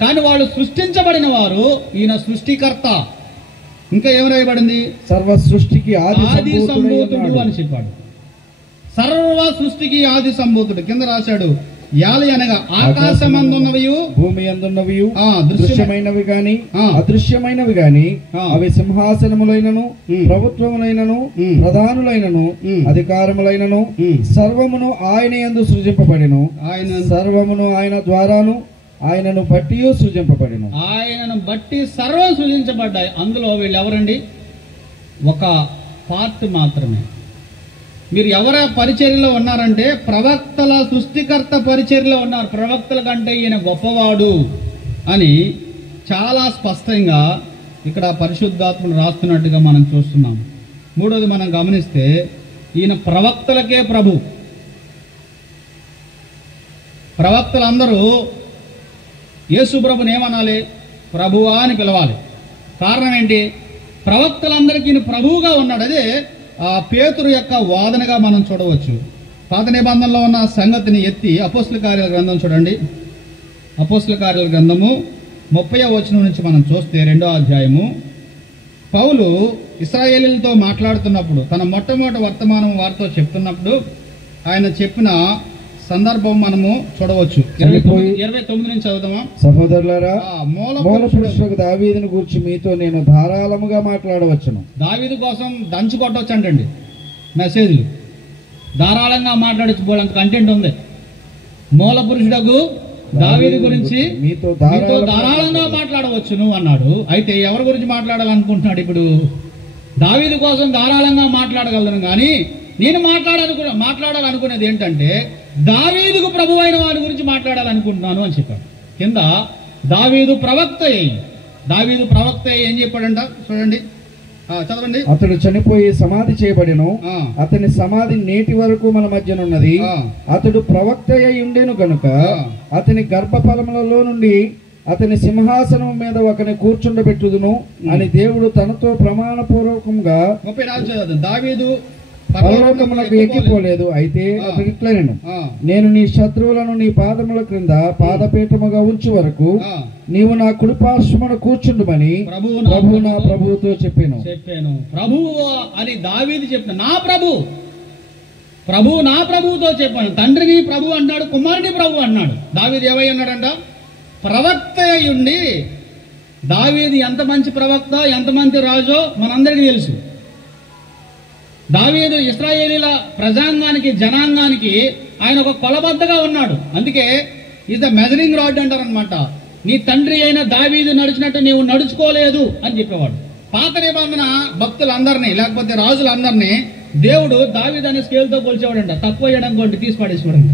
కానీ వాళ్ళు సృష్టించబడిన వారు. ఈయన సృష్టికర్త. ఇంకా ఏం రాయబడింది? సర్వ సృష్టికి ఆది సంభూతుడు అని చెప్పాడు. సర్వ సృష్టికి ఆది సంభూతుడు. కింద రాశాడు యాలి అనగా ఆకాశమందున్నవియు భూమి అందున్నవి దృశ్యమైనవి గాని అదృశ్యమైనవి గాని అవి సింహాసనములైనను ప్రభుత్వములైనను ప్రధానులైనను అధికారములైనను సర్వమును ఆయన యందు సృజింపబడెను. ఆయన సర్వమును ఆయన ద్వారాను ఆయనను బట్టి సృజింపబడెను. ఆయనను బట్టి సర్వం సృజించబడ్డాయి. అందులో వీళ్ళు ఎవరండి? ఒక పార్ట్ మాత్రమే. మీరు ఎవరి పరిచర్యలో ఉన్నారంటే ప్రవక్తల సృష్టికర్త పరిచర్యలో ఉన్నారు. ప్రవక్తల కంటే ఈయన గొప్పవాడు అని చాలా స్పష్టంగా ఇక్కడ పరిశుద్ధాత్ముడు రాస్తున్నట్టుగా మనం చూస్తున్నాం. మూడోది మనం గమనిస్తే ఈయన ప్రవక్తలకే ప్రభు. ప్రవక్తలందరూ యేసు ప్రభుని ఏమనాలి? ప్రభువా అని పిలవాలి. కారణం ఏంటి? ప్రవక్తలందరికీ ఈయన ప్రభువుగా ఉన్నాడు. అదే ఆ పేతురు యొక్క వాదనగా మనం చూడవచ్చు. పాత నిబంధనలో ఉన్న సంగతిని ఎత్తి అపోస్తల కార్యాల గ్రంథం చూడండి. అపోస్తల కార్యాల గ్రంథము 30వ వచనం నుంచి మనం చూస్తే 2వ అధ్యాయము, పౌలు ఇశ్రాయేలీలతో మాట్లాడుతున్నప్పుడు తన మొట్టమొదటి వర్తమానం వారితో చెప్తున్నప్పుడు ఆయన చెప్పిన సందర్భం మనము చూడవచ్చు. 29 నుంచి చదువుదామా? సహోదరులారా, మూల పురుషులకు దావీదును గూర్చి మీతో నేను ధారాళముగా మాట్లాడవచ్చును. దావీదు కోసం దంచి కొట్టవచ్చు అంటండి మెసేజ్లు. ధారాళంగా మాట్లాడచ్చు, బోలంత కంటెంట్ ఉంది. మూల పురుషుడకు దావీదు గురించి మీతో ధారాళంగా మాట్లాడవచ్చును అన్నాడు. అయితే ఎవరి గురించి మాట్లాడాలనుకుంటున్నాడు ఇప్పుడు? దావీదు కోసం ధారాళంగా మాట్లాడగలను, కానీ నేను మాట్లాడాలనుకునేది ఏంటంటే దావీదుకు ప్రభు అయిన వారి గురించి మాట్లాడాలనుకుంటున్నాను అని చెప్పాడు. కింద దావీదు ప్రవక్త ఏం చెప్పాడంట చూడండి, చదవండి. అతడు చనిపోయి సమాధి చేయబడెను, అతని సమాధి నేటి వరకు మన మధ్యనున్నది. అతడు ప్రవక్త అయి ఉండెను గనుక అతని గర్భఫలములలో నుండి అతని సింహాసనం మీద ఒకని కూర్చుండబెట్టుదును అని దేవుడు తనతో ప్రమాణపూర్వకంగా. 34 దావీదు పరలోకములకు ఎక్కిపోలేదు, అయితే అతడు ఇట్లనెను, నేను నీ శత్రువులను నీ పాదముల క్రింద పాదపీఠముగా ఉంచు వరకు నీవు నా కుడిపార్శ్వమున కూర్చుండుమని ప్రభువు నా ప్రభువుతో చెప్పాను. ప్రభువు అని దావీదు చెప్పిన నా ప్రభువు నా ప్రభువుతో చెప్పాను. తండ్రిని ప్రభు అన్నాడు, కుమారుని ప్రభు అన్నాడు. దావీదు ఏమై అన్నాడంట? ప్రవక్త అయ్యుండి. దావీదు ఎంత మంచి ప్రవక్త, ఎంత మంచి రాజో మనందరికీ తెలుసు. దావీదు ఇశ్రాయేలీల ప్రజాంగానికి, జనాంగానికి ఆయన ఒక కొలబద్దగా ఉన్నాడు. అందుకే ఈజ్ ద మెజరింగ్ రాడ్ అంటారనమాట. నీ తండ్రి అయిన దావీదు నడిచినట్టు నీవు నడుచుకోలేదు అని చెప్పేవాడు. పాత నిబంధన భక్తులందరినీ, లేకపోతే రాజులందరినీ దేవుడు దావీదు అనే స్కేల్తో పోల్చేవాడంట. తక్కువ చేయడం కొంటే తీసి పడేసేవాడంట.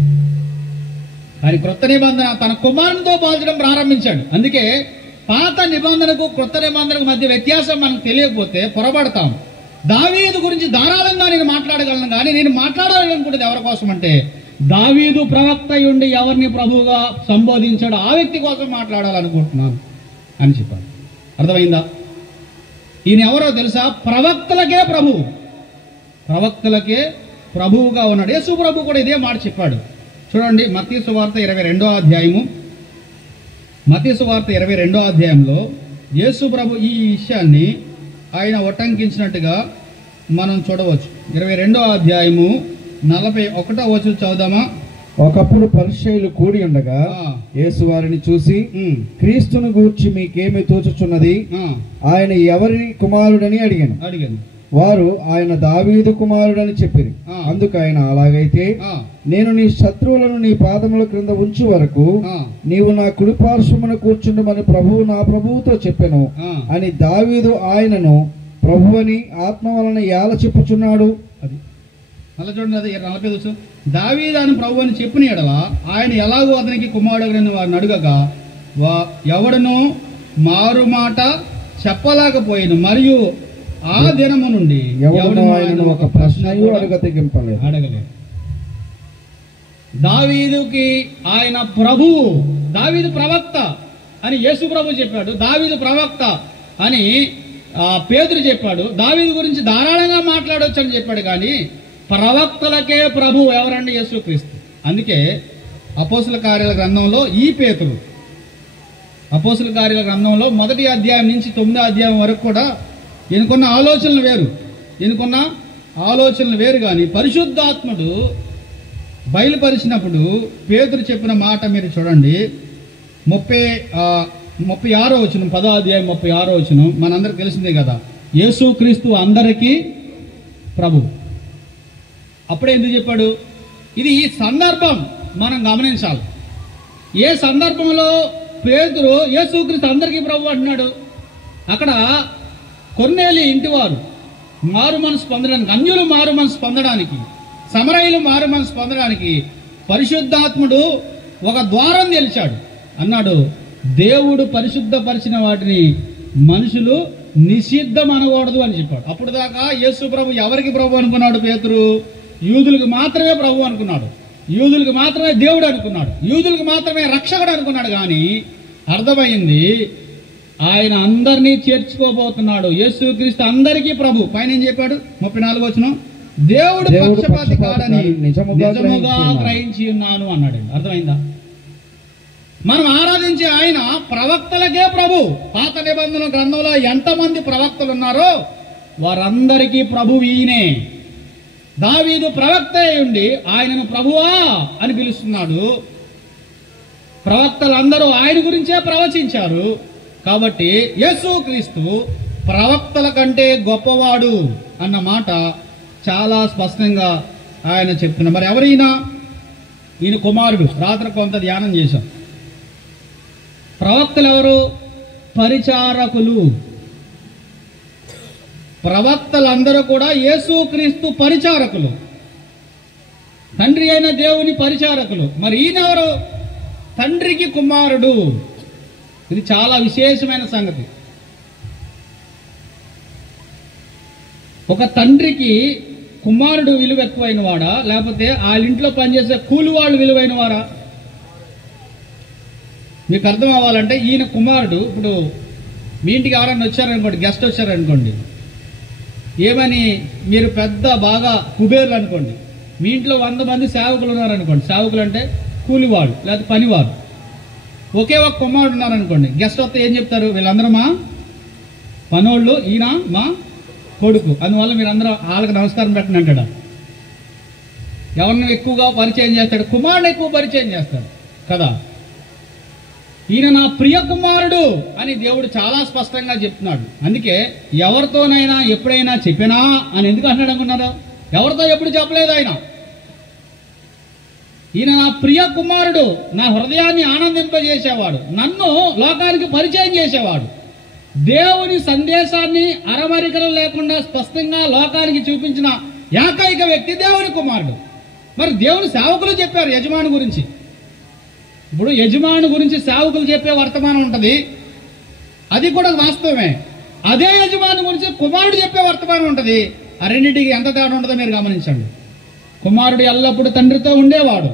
కానీ క్రొత్త నిబంధన తన కుమారునితో పోల్చడం ప్రారంభించాడు. అందుకే పాత నిబంధనకు క్రొత్త నిబంధనకు మధ్య వ్యత్యాసం మనకు తెలియకపోతే పొరపడతాం. దావీదు గురించి ధారాళంగా నేను మాట్లాడగలను, కానీ నేను మాట్లాడాలనుకుంటుంది ఎవరి కోసం అంటే దావీదు ప్రవక్త ఉండి ఎవరిని ప్రభువుగా సంబోధించాడు ఆ వ్యక్తి కోసం మాట్లాడాలనుకుంటున్నాను అని చెప్పాడు. అర్థమైందా? ఈయన ఎవరో తెలుసా? ప్రవక్తలకే ప్రభువుగా ఉన్నాడు. యేసు ప్రభు కూడా ఇదే మాట చెప్పాడు. చూడండి, మత్తయి సువార్త 22వ అధ్యాయము. మత్తయి సువార్త 22వ అధ్యాయంలో యేసు ప్రభు ఈ విషయాన్ని ఆయన ఉటంకించినట్టుగా మనం చూడవచ్చు. 22వ అధ్యాయము 41వ వచనం చదువుదామా? ఒకప్పుడు పరిసయ్యులు కూడి ఉండగా యేసు వారిని చూసి, క్రీస్తును గూర్చి మీకేమి తోచుచున్నది? ఆయన ఎవరి కుమారుడని అడిగాను. వారు ఆయన దావీదు కుమారుడని చెప్పిరి. అందుకు ఆయన, అలాగైతే నేను నీ శత్రువులను నీ పాదముల క్రింద ఉంచు వరకు నీవు నా కుడిపార్శ్వమున కూర్చుండమని ప్రభువు నా ప్రభువుతో చెప్పెను అని దావీదు ఆయనను ప్రభువని ఆత్మ వలన ఏల చెప్పుచున్నాడు. అది అలా చూడండి, అది 45 దావీదు అని ప్రభు అని చెప్పిన ఎడల ఆయన ఎలాగో అతనికి కుమారుడని వారిని అడుగగా ఎవడనో మారు మాట చెప్పలేకపోయాను, మరియు ఆ దినము నుండి ఎవడు ఒక ప్రశ్న అడగలేదు. దావీదుకి ఆయన ప్రభువు, దావీదు ప్రవక్త అని యేసు ప్రభు చెప్పాడు. దావీదు ప్రవక్త అని పేతురు చెప్పాడు. దావీదు గురించి ధారాళంగా మాట్లాడవచ్చు అని చెప్పాడు. కానీ ప్రవక్తలకే ప్రభు ఎవరండి? యేసుక్రీస్తు. అందుకే అపోస్తల కార్యాల గ్రంథంలో ఈ పేతురు అపోస్తల కార్యాల గ్రంథంలో 1వ అధ్యాయం నుంచి 9వ అధ్యాయం వరకు కూడా ఈయనకున్న ఆలోచనలు వేరు. కానీ పరిశుద్ధాత్ముడు బయలుపరిచినప్పుడు పేతురు చెప్పిన మాట మీరు చూడండి. 36వ వచనం, 10వ అధ్యాయం 36వ వచనం. మనందరికి తెలిసిందే కదా, యేసుక్రీస్తు అందరికీ ప్రభు. అప్పుడే ఎందుకు చెప్పాడు? ఇది ఈ సందర్భం మనం గమనించాలి. ఏ సందర్భంలో పేతురు యేసుక్రీస్తు అందరికీ ప్రభు అంటున్నాడు? అక్కడ కొర్నేలి ఇంటివారు మారు మనసు పొందడానికి, అన్యులు మారు మనసు పొందడానికి, సమరయులు మారు మనసు పొందడానికి పరిశుద్ధాత్ముడు ఒక ద్వారం తెలిచాడు. అన్నాడు, దేవుడు పరిశుద్ధపరిచిన వాటిని మనుషులు నిషిద్ధం అనకూడదు అని చెప్పాడు. అప్పుడు దాకా యేసు ప్రభు ఎవరికి ప్రభు అనుకున్నాడు? పేతురు యూదులకు మాత్రమే ప్రభు అనుకున్నాడు, యూదులకు మాత్రమే దేవుడు అనుకున్నాడు, యూదులకు మాత్రమే రక్షకుడు అనుకున్నాడు. కానీ అర్థమైంది, ఆయన అందరినీ చేర్చుకోబోతున్నాడు. యేసుక్రీస్తు అందరికీ ప్రభు. పైన ఏం చెప్పాడు? 34వ వచనం, దేవుడు పక్షపాతి కాడని నిజముగా గ్రహించి ఉన్నాను అన్నాడు. అర్థమైందా? మనం ఆరాధించే ఆయన ప్రవక్తలకే ప్రభు. పాత నిబంధన గ్రంథంలో ఎంతమంది ప్రవక్తలు ఉన్నారో వారందరికీ ప్రభు ఈయనే. దావీదు ప్రవక్త ఉండి ఆయనను ప్రభువా అని పిలుస్తున్నాడు. ప్రవక్తలందరూ ఆయన గురించే ప్రవచించారు. కాబట్టి యేసుక్రీస్తు ప్రవక్తల కంటే గొప్పవాడు అన్న మాట చాలా స్పష్టంగా ఆయన చెప్తున్నారు. మరి ఎవరైనా? ఈయన కుమారుడు. రాత్రి కొంత ధ్యానం చేశాం. ప్రవక్తలు ఎవరు? పరిచారకులు. ప్రవక్తలందరూ కూడా యేసుక్రీస్తు పరిచారకులు, తండ్రి అయిన దేవుని పరిచారకులు. మరి ఈయనెవరు? తండ్రికి కుమారుడు. ఇది చాలా విశేషమైన సంగతి. ఒక తండ్రికి కుమారుడు విలువ ఎక్కువైన వాడా, లేకపోతే వాళ్ళ ఇంట్లో పనిచేసే కూలి వాళ్ళు విలువైన వారా? మీకు అర్థం అవ్వాలంటే ఈయన కుమారుడు. ఇప్పుడు మీ ఇంటికి ఎవరైనా వచ్చారనుకోండి, గెస్ట్ వచ్చారనుకోండి, ఏమని మీరు పెద్ద బాగా కుబేర్లు అనుకోండి, మీ ఇంట్లో 100 మంది సేవకులు ఉన్నారనుకోండి. సేవకులు అంటే కూలివాడు లేకపోతే పనివాడు. ఒకే ఒక కుమారుడు ఉన్నారనుకోండి, గెస్ట్ వస్తే ఏం చెప్తారు? వీళ్ళందరూ మా పనోళ్ళు, ఈయన మా కొడుకు, అందువల్ల మీరందరూ వాళ్ళకి నమస్కారం పెట్టండి అంటాడు. ఎవరిని ఎక్కువగా పరిచయం చేస్తాడు? కుమారుడు ఎక్కువ పరిచయం చేస్తాడు కదా. ఈయన నా ప్రియ కుమారుడు అని దేవుడు చాలా స్పష్టంగా చెప్తున్నాడు. అందుకే ఎవరితోనైనా ఎప్పుడైనా చెప్పినా అని ఎందుకు అన్నాడు అనుకున్నారు? ఎవరితో ఎప్పుడు చెప్పలేదు ఆయన. ఈయన నా ప్రియ కుమారుడు, నా హృదయాన్ని ఆనందింపజేసేవాడు, నన్ను లోకానికి పరిచయం చేసేవాడు. దేవుని సందేశాన్ని అరమరికలు లేకుండా స్పష్టంగా లోకానికి చూపించిన ఏకైక వ్యక్తి దేవుని కుమారుడు. మరి దేవుని సేవకులు చెప్పారు యజమాని గురించి. ఇప్పుడు యజమాని గురించి సేవకులు చెప్పే వర్తమానం ఉంటుంది, అది కూడా వాస్తవమే. అదే యజమాని గురించి కుమారుడు చెప్పే వర్తమానం ఉంటుంది. ఆ రెండింటికి ఎంత తేడా ఉంటుందో మీరు గమనించండి. కుమారుడు ఎల్లప్పుడూ తండ్రితో ఉండేవాడు,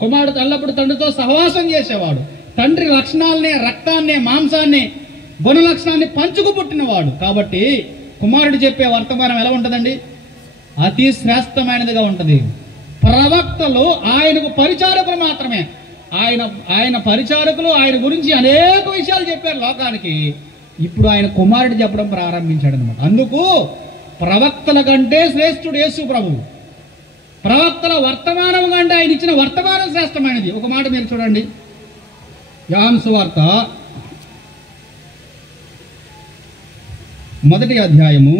కుమారుడు ఎల్లప్పుడూ తండ్రితో సహవాసం చేసేవాడు, తండ్రి లక్షణాలనే, రక్తాన్ని, మాంసాన్ని, గుణ లక్షణాన్ని పంచుకు పుట్టినవాడు. కాబట్టి కుమారుడు చెప్పే వర్తమానం ఎలా ఉంటుందండి? అతి శ్రేష్టమైనదిగా ఉంటుంది. ప్రవక్తలు ఆయనకు పరిచారకులు మాత్రమే. ఆయన పరిచారకులు ఆయన గురించి అనేక విషయాలు చెప్పారు లోకానికి. ఇప్పుడు ఆయన కుమారుడు చెప్పడం ప్రారంభించాడు అనమాట. అందుకు ప్రవక్తల కంటే శ్రేష్ఠుడు యేసు ప్రభువు. ప్రవక్తల వర్తమానం కంటే ఆయన ఇచ్చిన వర్తమానం శ్రేష్టమైనది. ఒక మాట మీరు చూడండి, యోహాను సువార్త 1వ అధ్యాయము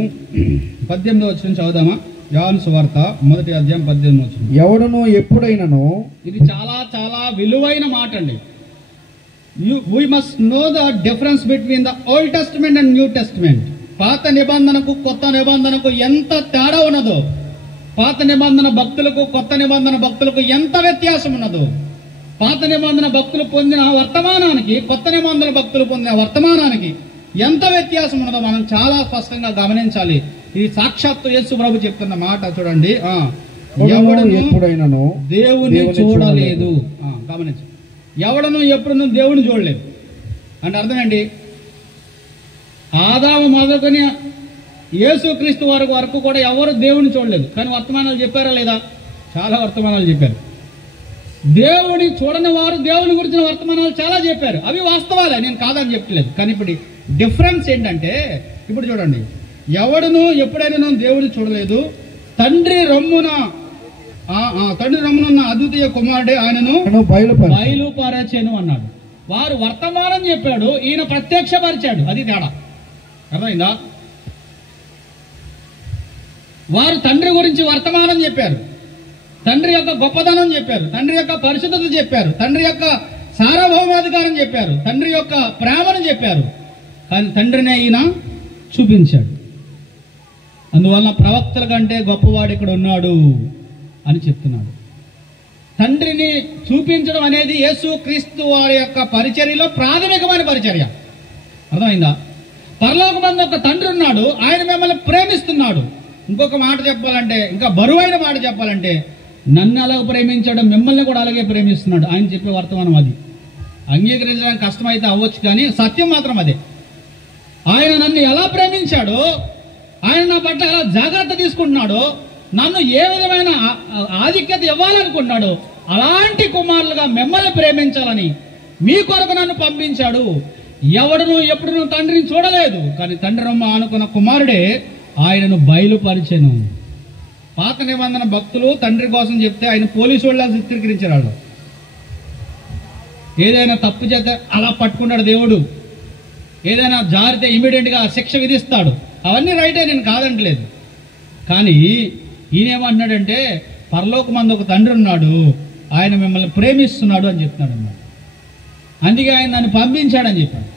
18వ వచనం చదువుదామా? యోహాను సువార్త 1వ అధ్యాయం 18వ వచనం. ఎవడనో ఎప్పుడైనను, ఇది చాలా చాలా విలువైన మాట అండి. we must know the difference between the Old Testament and New Testament. పాత నిబంధనకు కొత్త నిబంధనకు ఎంత తేడా ఉన్నదో, పాత నిబంధన భక్తులకు కొత్త నిబంధన భక్తులకు ఎంత వ్యత్యాసం ఉన్నదో, పాత నిబంధన భక్తులు పొందిన వర్తమానానికి కొత్త నిబంధన భక్తులు పొందిన వర్తమానానికి ఎంత వ్యత్యాసం ఉన్నదో మనం చాలా స్పష్టంగా గమనించాలి. ఇది సాక్షాత్తు యేసు ప్రభు చెప్తున్న మాట చూడండి. ఎవడను ఎప్పుడైనను దేవుని చూడలేదు. గమనించు, ఎవడను ఎప్పుడును దేవుని చూడలేదు అంటే అర్థమేంటి? ఆదాము మొదలుకొని యేసుక్రీస్తు వరకు కూడా ఎవరు దేవుని చూడలేదు. కానీ వర్తమానాలు చెప్పారా లేదా? చాలా వర్తమానాలు చెప్పారు. దేవుని చూడని వారు దేవుని గురించిన వర్తమానాలు చాలా చెప్పారు. అవి వాస్తవాలే, నేను కాదని చెప్పలేదు. కానీ ఇప్పుడు డిఫరెన్స్ ఏంటంటే, ఇప్పుడు చూడండి, ఎవడును ఎప్పుడైనా దేవుని చూడలేదు, తండ్రి రొమ్మున తండ్రి రొమ్మునున్న అద్వితీయ కుమారుడే ఆయనను బయలుపరచెను అన్నాడు. వారు వర్తమానం చెప్పాడు, ఈయన ప్రత్యక్షపరిచాడు. అది తేడా. అర్థమైందా? వారు తండ్రి గురించి వర్తమానం చెప్పారు, తండ్రి యొక్క గొప్పదనం చెప్పారు, తండ్రి యొక్క పరిశుద్ధత చెప్పారు, తండ్రి యొక్క సార్వభౌమాధికారం చెప్పారు, తండ్రి యొక్క ప్రేమను చెప్పారు. కానీ తండ్రిని ఈయన చూపించాడు. అందువలన ప్రవక్తల కంటే గొప్పవాడు ఇక్కడ ఉన్నాడు అని చెప్తున్నాడు. తండ్రిని చూపించడం అనేది యేసు క్రీస్తు వారి యొక్క పరిచర్యలో ప్రాథమికమైన పరిచర్య. అర్థమైందా? పరలోకమందు ఒక తండ్రి ఉన్నాడు, ఆయన మిమ్మల్ని ప్రేమిస్తున్నాడు. ఇంకొక మాట చెప్పాలంటే, ఇంకా బరువైన మాట చెప్పాలంటే, నన్ను అలాగ ప్రేమించడం, మిమ్మల్ని కూడా అలాగే ప్రేమిస్తున్నాడు. ఆయన చెప్పే వర్తమానం అది. అంగీకరించడానికి కష్టమైతే అవ్వచ్చు, కానీ సత్యం మాత్రం అదే. ఆయన నన్ను ఎలా ప్రేమించాడో, ఆయన నా పట్ల ఎలా జాగ్రత్త తీసుకుంటున్నాడో, నన్ను ఏ విధమైన ఆధిక్యత ఇవ్వాలనుకున్నాడో, అలాంటి కుమారులుగా మిమ్మల్ని ప్రేమించాలని మీ కొరకు నన్ను పంపించాడు. ఎవడును ఎప్పుడును తండ్రిని చూడలేదు, కానీ తండ్రి రొమ్మ అనుకున్న కుమారుడే ఆయనను బయలుపరిచెను. పాత నిబంధన భక్తులు తండ్రి కోసం చెప్తే ఆయన పోలీసు వాళ్ళ చిత్రీకరించారు. ఏదైనా తప్పు చేస్తే అలా పట్టుకున్నాడు దేవుడు, ఏదైనా జారితే ఇమీడియట్గా శిక్ష విధిస్తాడు. అవన్నీ రైటే, నేను కాదంటలేదు. కానీ ఈయనేమంటున్నాడంటే, పరలోకమందు ఒక తండ్రి ఉన్నాడు, ఆయన మిమ్మల్ని ప్రేమిస్తున్నాడు అని చెప్తున్నాడు అన్నాడు. అందుకే ఆయన నన్ను పంపించాడని చెప్పాడు.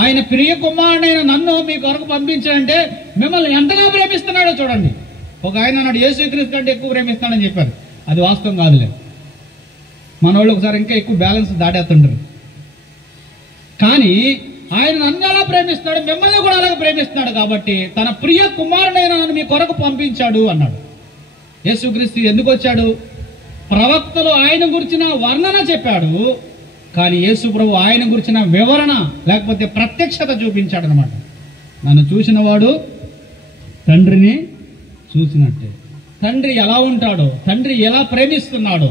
ఆయన ప్రియ కుమారుడైన నన్ను మీ కొరకు పంపించాడంటే మిమ్మల్ని ఎంతగా ప్రేమిస్తున్నాడో చూడండి. ఒక ఆయన అన్నాడు యేసుక్రీస్తు కంటే ఎక్కువ ప్రేమిస్తున్నాడని చెప్పారు. అది వాస్తవం కాదులే. మన వాళ్ళు ఒకసారి ఇంకా ఎక్కువ బ్యాలెన్స్ దాటేస్తుంటారు. కానీ ఆయన నన్ను ఎలా ప్రేమిస్తున్నాడు, మిమ్మల్ని కూడా అలాగే ప్రేమిస్తున్నాడు. కాబట్టి తన ప్రియ కుమారుడైన నన్ను మీ కొరకు పంపించాడు అన్నాడు. యేసుక్రీస్తు ఎందుకు వచ్చాడు? ప్రవక్తలు ఆయన గురించిన వర్ణన చెప్పాడు, కానీ యేసు ప్రభు ఆయన గురించిన వివరణ లేకపోతే ప్రత్యక్షత చూపించాడు అనమాట. నన్ను చూసిన వాడు తండ్రిని చూసినట్టే. తండ్రి ఎలా ఉంటాడో, తండ్రి ఎలా ప్రేమిస్తున్నాడో,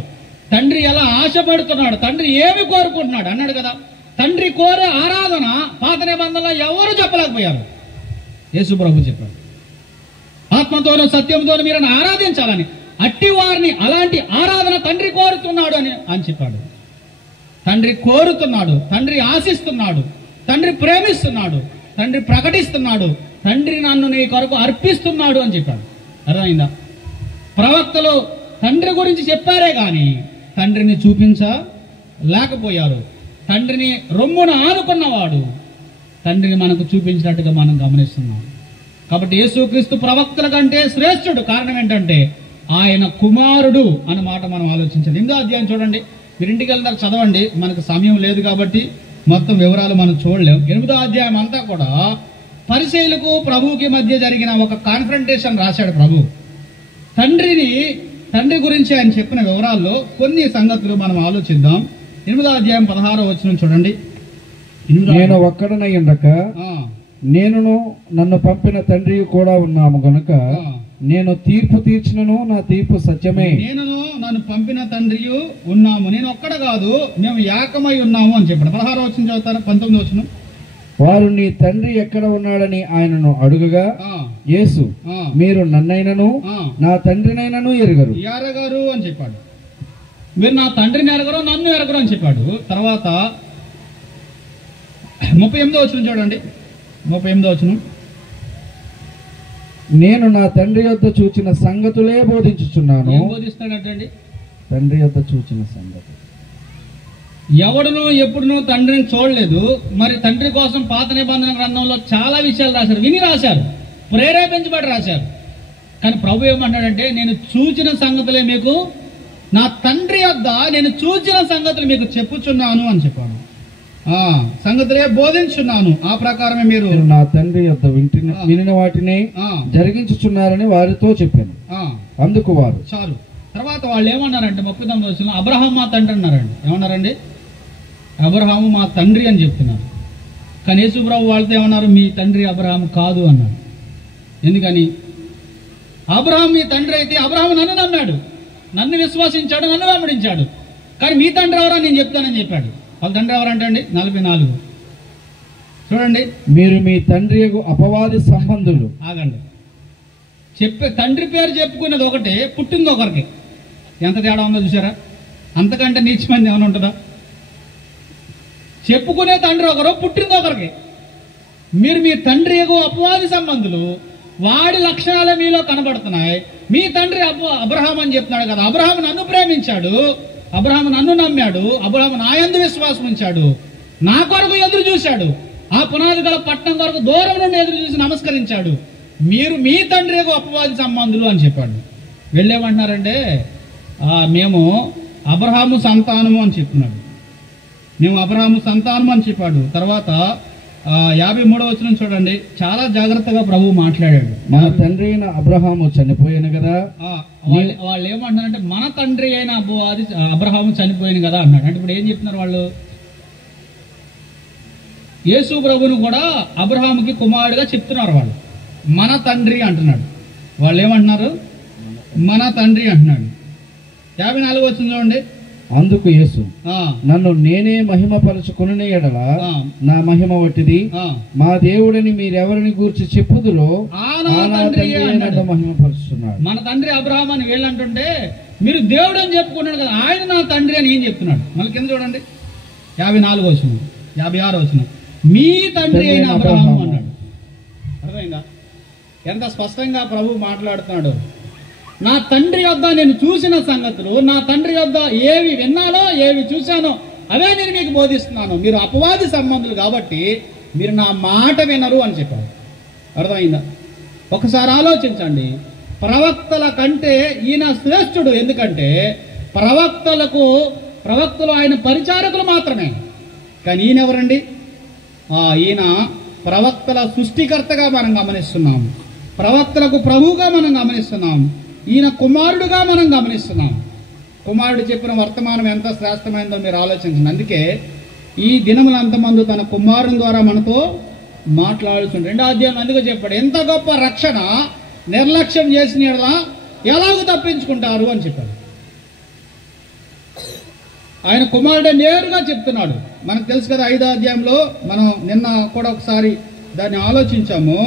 తండ్రి ఎలా ఆశపడుతున్నాడు, తండ్రి ఏమి కోరుకుంటున్నాడు అన్నాడు కదా. తండ్రి కోరే ఆరాధన పాత నిబంధనలో ఎవరు చెప్పలేకపోయారు, యేసు ప్రభు చెప్పాడు. ఆత్మతోనూ సత్యంతోనూ మీరు ఆరాధించాలని, అట్టి వారిని అలాంటి ఆరాధన తండ్రి కోరుతున్నాడు అని చెప్పాడు. తండ్రి కోరుతున్నాడు, తండ్రి ఆశిస్తున్నాడు, తండ్రి ప్రేమిస్తున్నాడు, తండ్రి ప్రకటిస్తున్నాడు, తండ్రి నన్ను నీ కొరకు అర్పిస్తున్నాడు అని చెప్పాడు. అర్థమైందా? ప్రవక్తలు తండ్రి గురించి చెప్పారే కానీ తండ్రిని చూపించలేకపోయారు. తండ్రిని రొమ్మున ఆనుకున్నవాడు తండ్రిని మనకు చూపించినట్టుగా మనం గమనిస్తున్నాం. కాబట్టి యేసుక్రీస్తు ప్రవక్తల కంటే శ్రేష్ఠుడు. కారణం ఏంటంటే ఆయన కుమారుడు అన్న మాట మనం ఆలోచించాలి. 8వ అధ్యాయం చూడండి. మీరు ఇంటికి వెళ్తారు, చదవండి. మనకు సమయం లేదు కాబట్టి మొత్తం వివరాలు మనం చూడలేం. 8వ అధ్యాయం అంతా కూడా పరిసయ్యులకు ప్రభువుకి మధ్య జరిగిన ఒక కాన్ఫ్రంటేషన్ రాశాడు ప్రభు. తండ్రి గురించి ఆయన చెప్పిన వివరాల్లో కొన్ని సంగతులు మనం ఆలోచిద్దాం. 8వ అధ్యాయం 16వ వచనం చూడండి. నేను ఒక్కడనై ఉండక నేనును నన్ను పంపిన తండ్రి కూడా ఉన్నాము గనుక నేను తీర్పు తీర్చినను నా తీర్పు సత్యమే. నేను నన్ను పంపిన తండ్రి ఉన్నాము, నేను ఒక్కడ కాదు, మేము ఏకమై ఉన్నాము అని చెప్పాడు. 16వ వచనం చదువుతారు, 19వ వచనం. వారు నీ తండ్రి ఎక్కడ ఉన్నాడని ఆయనను అడుగగా యేసు మీరు నన్నైనను నా తండ్రినైనను ఎరుగరు అని చెప్పాడు. మీరు నా తండ్రిని ఎరగరు, నన్ను ఎరగరు అని చెప్పాడు. తర్వాత 38వ వచనం చూడండి. 38వ వచనం. నేను నా తండ్రి యొద్ద చూచిన సంగతులే బోధించుచున్నాను. బోధిస్తాడంటండి తండ్రి యొద్ద చూచిన సంగతి. ఎవడును ఎప్పుడునూ తండ్రిని చూడలేదు. మరి తండ్రి కోసం పాత నిబంధన గ్రంథంలో చాలా విషయాలు రాశారు, విని రాశారు, ప్రేరేపించబడి రాశారు. కానీ ప్రభు ఏమన్నాడంటే నేను చూచిన సంగతులే మీకు, నా తండ్రి యొద్ద నేను చూచిన సంగతులు మీకు చెప్పుచున్నాను అని చెప్పాడు. సంగతులే బోధించున్నాను, ఆ ప్రకారమే మీరు నా తండ్రి యొద్ద వినిన వాటిని జరిగించుచున్నారని వారితో చెప్పాను. అందుకు వారు చాలు. తర్వాత వాళ్ళు ఏమన్నారంటే 39వ వచనంలో అబ్రహాము మా తండ్రి అన్నారండి. ఏమన్నారండి? అబ్రహాము మా తండ్రి అని చెప్తున్నారు. కానీ యేసు ప్రభు వాళ్ళతో ఏమన్నారు? మీ తండ్రి అబ్రహాము కాదు అన్నాడు. ఎందుకని? అబ్రహాము మీ తండ్రి అయితే అబ్రహాము నన్ను నమ్మాడు, నన్ను విశ్వసించాడు, నన్ను వెంబడించాడు. కానీ మీ తండ్రి ఎవరో నేను చెప్తానని చెప్పాడు. వాళ్ళ తండ్రి ఎవరంటే అండి 44 చూడండి. మీరు మీ తండ్రి అపవాది సంబంధులు. ఆగండి. తండ్రి పేరు చెప్పుకునేది ఒకటే, పుట్టింది ఒకరికి. ఎంత తేడా ఉందో చూసారా? అంతకంటే నీచమైంది ఏమైనా ఉంటుందా? చెప్పుకునే తండ్రి ఒకరు, పుట్టింది ఒకరికి. మీరు మీ తండ్రి ఎగువ అపవాది సంబంధులు, వాడి లక్షణాలే మీలో కనబడుతున్నాయి. మీ తండ్రి అబ్రహాం అని చెప్తున్నాడు కదా, అబ్రహాం నన్ను ప్రేమించాడు, అబ్రహాం నన్ను నమ్మాడు, అబ్రహాం నా యందు విశ్వాసం ఉంచాడు, నా కొరకు ఎదురు చూశాడు, ఆ పునాది గల పట్టణం కొరకు దూరం నుండి ఎదురు చూసి నమస్కరించాడు. మీరు మీ తండ్రి ఎగువ అపవాది సంబంధులు అని చెప్పాడు. వెళ్ళేమంటున్నారంటే మేము అబ్రహాము సంతానము అని చెప్తున్నాడు. మేము అబ్రహాము సంతానము అని చెప్పాడు. తర్వాత 53వ వచనం చూడండి, చాలా జాగ్రత్తగా ప్రభువు మాట్లాడాడు. మన తండ్రి అయిన అబ్రహాము చనిపోయాను కదా. వాళ్ళు ఏమంటున్నారంటే మన తండ్రి అయిన అబ్రహాము చనిపోయాను కదా అన్నాడు. అంటే ఇప్పుడు ఏం చెప్తున్నారు వాళ్ళు? యేసు ప్రభువును కూడా అబ్రహాముకి కుమారుడిగా చెప్తున్నారు. వాళ్ళు మన తండ్రి అంటున్నాడు. వాళ్ళు ఏమంటున్నారు? మన తండ్రి అంటున్నాడు. 54 వచ్చింది చూడండి. అందుకు యేసు, నన్ను నేనే మహిమపరచుకునే ఎడల నా మహిమ వట్టిది. మా దేవుడిని మీరెవరిని గూర్చి చెప్పుదులో మహిమపరుచున్నాడు. మన తండ్రి అబ్రహాం అని వీళ్ళు అంటుంటే మీరు దేవుడు అని చెప్పుకున్నాడు కదా, ఆయన నా తండ్రి అని ఏం చెప్తున్నాడు? మళ్ళీ కింద చూడండి, 54 వచ్చిన 56 వచ్చిన మీ తండ్రి అయిన అబ్రహాము అన్నాడు. అర్థమైందా? ఎంత స్పష్టంగా ప్రభు మాట్లాడుతున్నాడు. నా తండ్రి వద్ద నేను చూసిన సంగతులు, నా తండ్రి వద్ద ఏవి విన్నానో ఏవి చూశానో అవే నేను మీకు బోధిస్తున్నాను. మీరు అపవాది సంబంధులు కాబట్టి మీరు నా మాట వినరు అని చెప్పాడు. అర్థమైందా? ఒకసారి ఆలోచించండి. ప్రవక్తల కంటే ఈయన శ్రేష్ఠుడు. ఎందుకంటే ప్రవక్తలు ఆయన పరిచారకులు మాత్రమే. కానీ ఈయన ఎవరండి? ఈయన ప్రవక్తల సృష్టికర్తగా మనం గమనిస్తున్నాం, ప్రవక్తలకు ప్రభువుగా మనం గమనిస్తున్నాం, ఈయన కుమారుడుగా మనం గమనిస్తున్నాం. కుమారుడు చెప్పిన వర్తమానం ఎంత శ్రేష్టమైందో మీరు ఆలోచించండి. అందుకే ఈ దినములంతమందు తన కుమారుని ద్వారా మనతో మాట్లాడుతుంది. 2వ అధ్యాయం అందుకే చెప్పాడు, ఎంత గొప్ప రక్షణ నిర్లక్ష్యం చేసిన ఎలాగ తప్పించుకుంటారు అని చెప్పాడు. ఆయన కుమారుడే నేరుగా చెప్తున్నాడు. మనకు తెలుసు కదా, 5వ అధ్యాయంలో మనం నిన్న కూడా ఒకసారి దాన్ని ఆలోచించాము.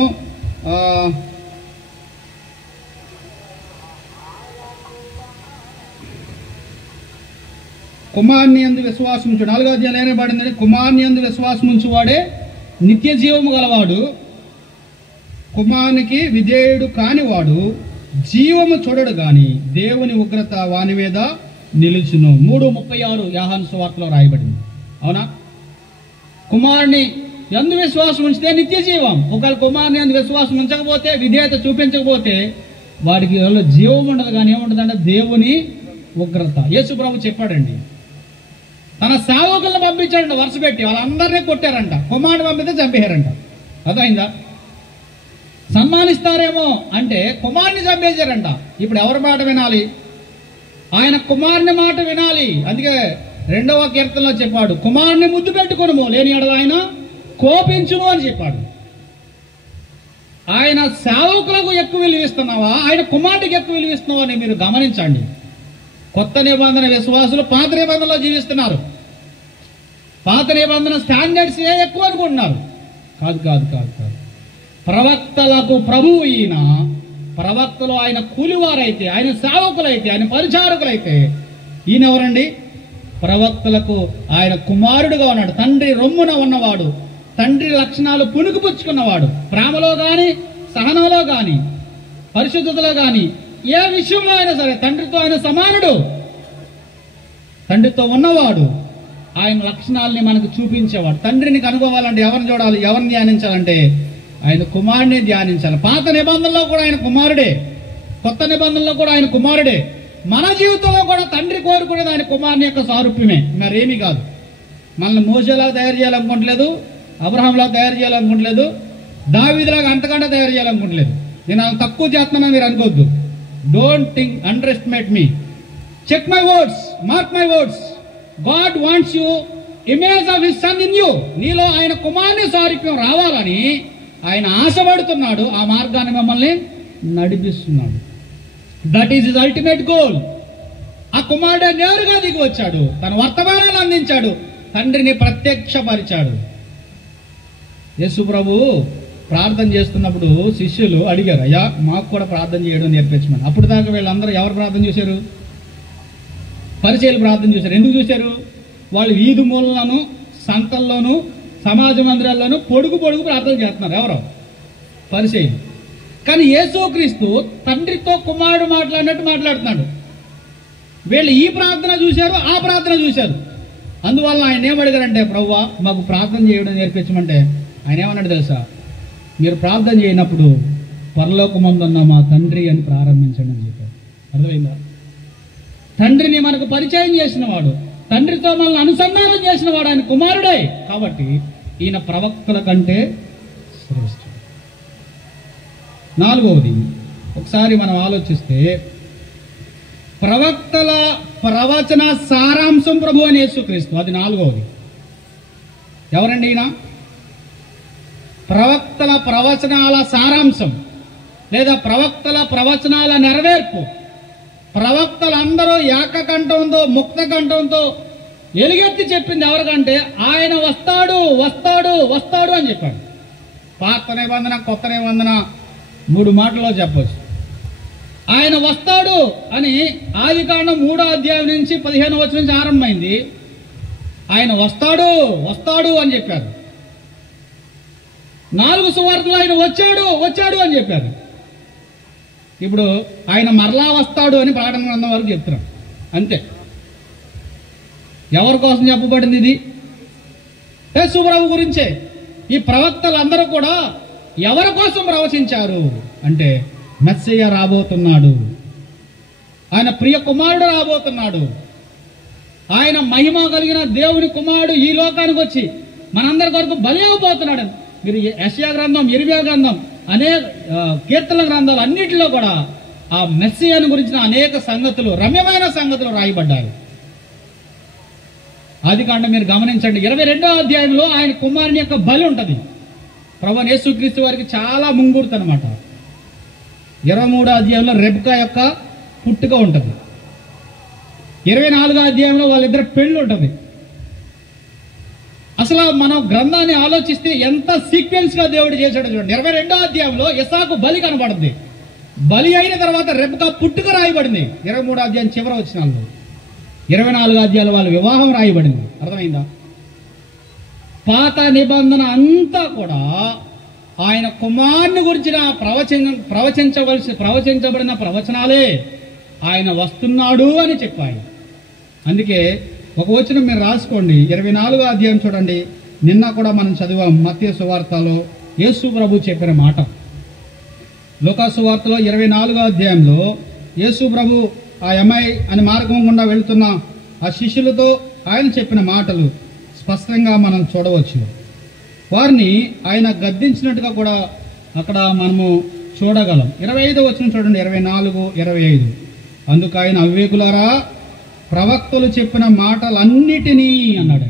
కుమారుని యందు విశ్వాసం ఉంచు. 4వ అధ్యాయం ఏమబడిందంటే, కుమారుని యందు విశ్వాసం ఉంచువాడే నిత్య జీవము గలవాడు, కుమారునికి విధేయుడు కానివాడు జీవము చూడడు గాని దేవుని ఉగ్రత వాని మీద నిలుచును. 3:36 యోహాను సువార్తలో రాయబడింది. అవునా? కుమారుని యందు విశ్వాసం ఉంచితే నిత్య జీవం. ఒకవేళ కుమారుని యందు విశ్వాసం ఉంచకపోతే, విధేయత చూపించకపోతే వాడికి జీవం ఉండదు. కానీ ఏముంటుందంటే దేవుని ఉగ్రత. యేసు ప్రభు చెప్పాడండి, తన సేవకులను పంపించాడంట వరుస పెట్టి, వాళ్ళందరినీ కొట్టారంట, కుమారుడు పంపితే చంపేశారంట. అర్థమైందా? సన్మానిస్తారేమో అంటే కుమారుని చంపేశారంట. ఇప్పుడు ఎవరి మాట వినాలి? ఆయన కుమారుని మాట వినాలి. అందుకే 2వ కీర్తనలో చెప్పాడు, కుమారుని ముద్దు పెట్టుకొనుము, లేని ఎడల ఆయన కోపించును అని చెప్పాడు. ఆయన సేవకులకు ఎక్కువ విలువిస్తున్నావా, ఆయన కుమారుడికి ఎక్కువ విలువిస్తున్నావా అని మీరు గమనించండి. కొత్త నిబంధన విశ్వాసులు పాత నిబంధనలో జీవిస్తున్నారు. పాత నిబంధన స్టాండర్డ్స్ ఎక్కువ అనుకుంటున్నారు. కాదు కాదు కాదు కాదు. ప్రవక్తలకు ప్రభువు ఈయన. ప్రవక్తలు ఆయన కూలివారైతే, ఆయన సేవకులైతే, ఆయన పరిచారకులైతే ఈయన ఎవరండి? ప్రవక్తలకు ఆయన కుమారుడుగా ఉన్నాడు. తండ్రి రొమ్మున ఉన్నవాడు, తండ్రి లక్షణాలు పుణుకుపుచ్చుకున్నవాడు. ప్రేమలో కానీ, సహనంలో కానీ, పరిశుద్ధతలో కానీ, ఏ విషయంలో అయినా సరే తండ్రితో ఆయన సమానుడు. తండ్రితో ఉన్నవాడు, ఆయన లక్షణాలని మనకు చూపించేవాడు. తండ్రిని కనుగోవాలంటే ఎవరిని చూడాలి, ఎవరిని ధ్యానించాలంటే ఆయన కుమారుడిని ధ్యానించాలి. పాత నిబంధనలో కూడా ఆయన కుమారుడే, కొత్త నిబంధనలో కూడా ఆయన కుమారుడే. మన జీవితంలో కూడా తండ్రి కోరుకునేది ఆయన కుమారుని యొక్క సారూప్యమే, మరేమీ కాదు. మనల్ని మోసేలాగా తయారు చేయాలనుకోవట్లేదు, అబ్రహాంలాగా తయారు చేయాలనుకోవట్లేదు, దావీదులాగా అంతకంటే తయారు చేయాలనుకోవట్లేదు. నేను అలా తక్కువ చేస్తున్నానని మీరు అనుకోవద్దు. Don't think, underestimate me. Check my words, mark my words. God wants you image of his son in you. నీలో ఆయన కుమారుని సారూప్యం రావాలని ఆయన ఆశపడుతున్నాడు. ఆ మార్గాన్ని మిమ్మల్ని నడిపిస్తున్నాడు. That is his ultimate goal. ఆ కుమారుడే నేరుగా దిగి వచ్చాడు, తన వర్తమానాన్ని అందించాడు, తండ్రిని ప్రత్యక్షపరిచాడు. యేసు ప్రభు ప్రార్థన చేస్తున్నప్పుడు శిష్యులు అడిగారు, అయ్యా మాకు కూడా ప్రార్థన చేయడం నేర్పించమని. అప్పుడు దాకా వీళ్ళందరూ ఎవరు ప్రార్థన చేశారు? పరిచయలు ప్రార్థన చూశారు. ఎందుకు చూశారు? వాళ్ళు వీధి మూలలోను, సంతల్లోను, సమాజ మందిరాల్లోనూ పొడుగు ప్రార్థన చేస్తున్నారు. ఎవరో పరిచయం. కానీ యేసుక్రీస్తు తండ్రితో కుమారుడు మాట్లాడినట్టు మాట్లాడుతున్నాడు. వీళ్ళు ఈ ప్రార్థన చూశారు, ఆ ప్రార్థన చూశారు. అందువల్ల ఆయన ఏమడిగారంటే, ప్రభువా మాకు ప్రార్థన చేయడం నేర్పించమంటే ఆయన ఏమన్నాడు తెలుసా? మీరు ప్రార్థన చేయనప్పుడు పరలోకమందున్న మా తండ్రి అని ప్రారంభించండి అని చెప్పారు. అర్థమైందా? తండ్రిని మనకు పరిచయం చేసిన వాడు, తండ్రితో మనల్ని అనుసంధానం చేసిన వాడు ఆయన కుమారుడే. కాబట్టి ఈయన ప్రవక్తల కంటే శ్రేష్ఠుడు. నాలుగవది, ఒకసారి మనం ఆలోచిస్తే, ప్రవక్తల ప్రవచన సారాంశం ప్రభు అని యేసుక్రీస్తు. అది నాలుగవది. ఎవరండి ఈయన? ప్రవక్తల ప్రవచనాల సారాంశం లేదా ప్రవక్తల ప్రవచనాల నెరవేర్పు. ప్రవక్తలందరూ ఏకకంఠంతో, ముక్త కంఠంతో ఎలుగెత్తి చెప్పింది ఎవరికంటే, ఆయన వస్తాడు వస్తాడు వస్తాడు అని చెప్పాడు. పాత నిబంధన, కొత్త నిబంధన 3 మాటల్లో చెప్పవచ్చు. ఆయన వస్తాడు అని ఆదికాండం 3వ అధ్యాయం నుంచి 15వ వచనం నుంచి ఆరంభమైంది. ఆయన వస్తాడు వస్తాడు అని చెప్పారు. 4 సువార్తలు ఆయన వచ్చాడు వచ్చాడు అని చెప్పారు. ఇప్పుడు ఆయన మరలా వస్తాడు అని ప్రకటన గ్రంథం వరకు చెప్తున్నాం. అంతే. ఎవరి కోసం చెప్పబడింది ఇది? యేసు ప్రభు గురించే. ఈ ప్రవక్తలందరూ కూడా ఎవరి కోసం ప్రవచించారు అంటే, మెస్సయ్య రాబోతున్నాడు, ఆయన ప్రియ కుమారుడు రాబోతున్నాడు, ఆయన మహిమ కలిగిన దేవుని కుమారుడు ఈ లోకానికి వచ్చి మనందరి కొరకు బలి అవబోతున్నాడు. మీరు యెషయా గ్రంథం, ఇర్మియా గ్రంథం, అనేక కీర్తన గ్రంథాలు అన్నిటిలో కూడా ఆ మెస్సయ్యను గురించిన అనేక సంగతులు, రమ్యమైన సంగతులు రాయబడ్డాయి. ఆదికాండం మీరు గమనించండి, 22వ అధ్యాయంలో ఆయన కుమారుని యొక్క బలి ఉంటుంది. ప్రభువైన యేసుక్రీస్తు వారికి చాలా ముంగుర్తు అనమాట. 23వ అధ్యాయంలో రెబ్కా యొక్క పుట్టుక ఉంటుంది. 24వ అధ్యాయంలో వాళ్ళిద్దరు పెళ్ళి ఉంటుంది. అసలు మనం గ్రంథాన్ని ఆలోచిస్తే ఎంత సీక్వెన్స్ గా దేవుడు చేశాడో చూడండి. 22వ అధ్యాయంలో ఇస్సాకు బలి కనబడుతుంది. బలి అయిన తర్వాత రెబ్కా పుట్టుక రాయబడింది 23వ అధ్యాయం చివరి వచనాల్లో. 24వ అధ్యాయంలో వాళ్ళ వివాహం రాయబడింది. అర్థమైందా? పాత నిబంధన అంతా కూడా ఆయన కుమారుని గురించిన ప్రవచించబడిన ప్రవచనాలే. ఆయన వస్తున్నాడు అని చెప్పాయి. అందుకే ఒక వచనం మీరు రాసుకోండి. 24వ అధ్యాయం చూడండి. నిన్న కూడా మనం చదివాం మత్తయి సువార్తలో యేసు ప్రభు చెప్పిన మాట. లూకా సువార్తలో 24వ అధ్యాయంలో యేసు ప్రభు ఆ యమై అని మార్గం గుండా వెళుతున్న ఆ శిష్యులతో ఆయన చెప్పిన మాటలు స్పష్టంగా మనం చూడవచ్చు. వారిని ఆయన గద్దించినట్టుగా కూడా అక్కడ మనము చూడగలం. 25వ వచనం చూడండి. 24, 25. అందుకు ఆయన, అవివేకులారా, ప్రవక్తలు చెప్పిన మాటలన్నిటినీ అన్నాడు.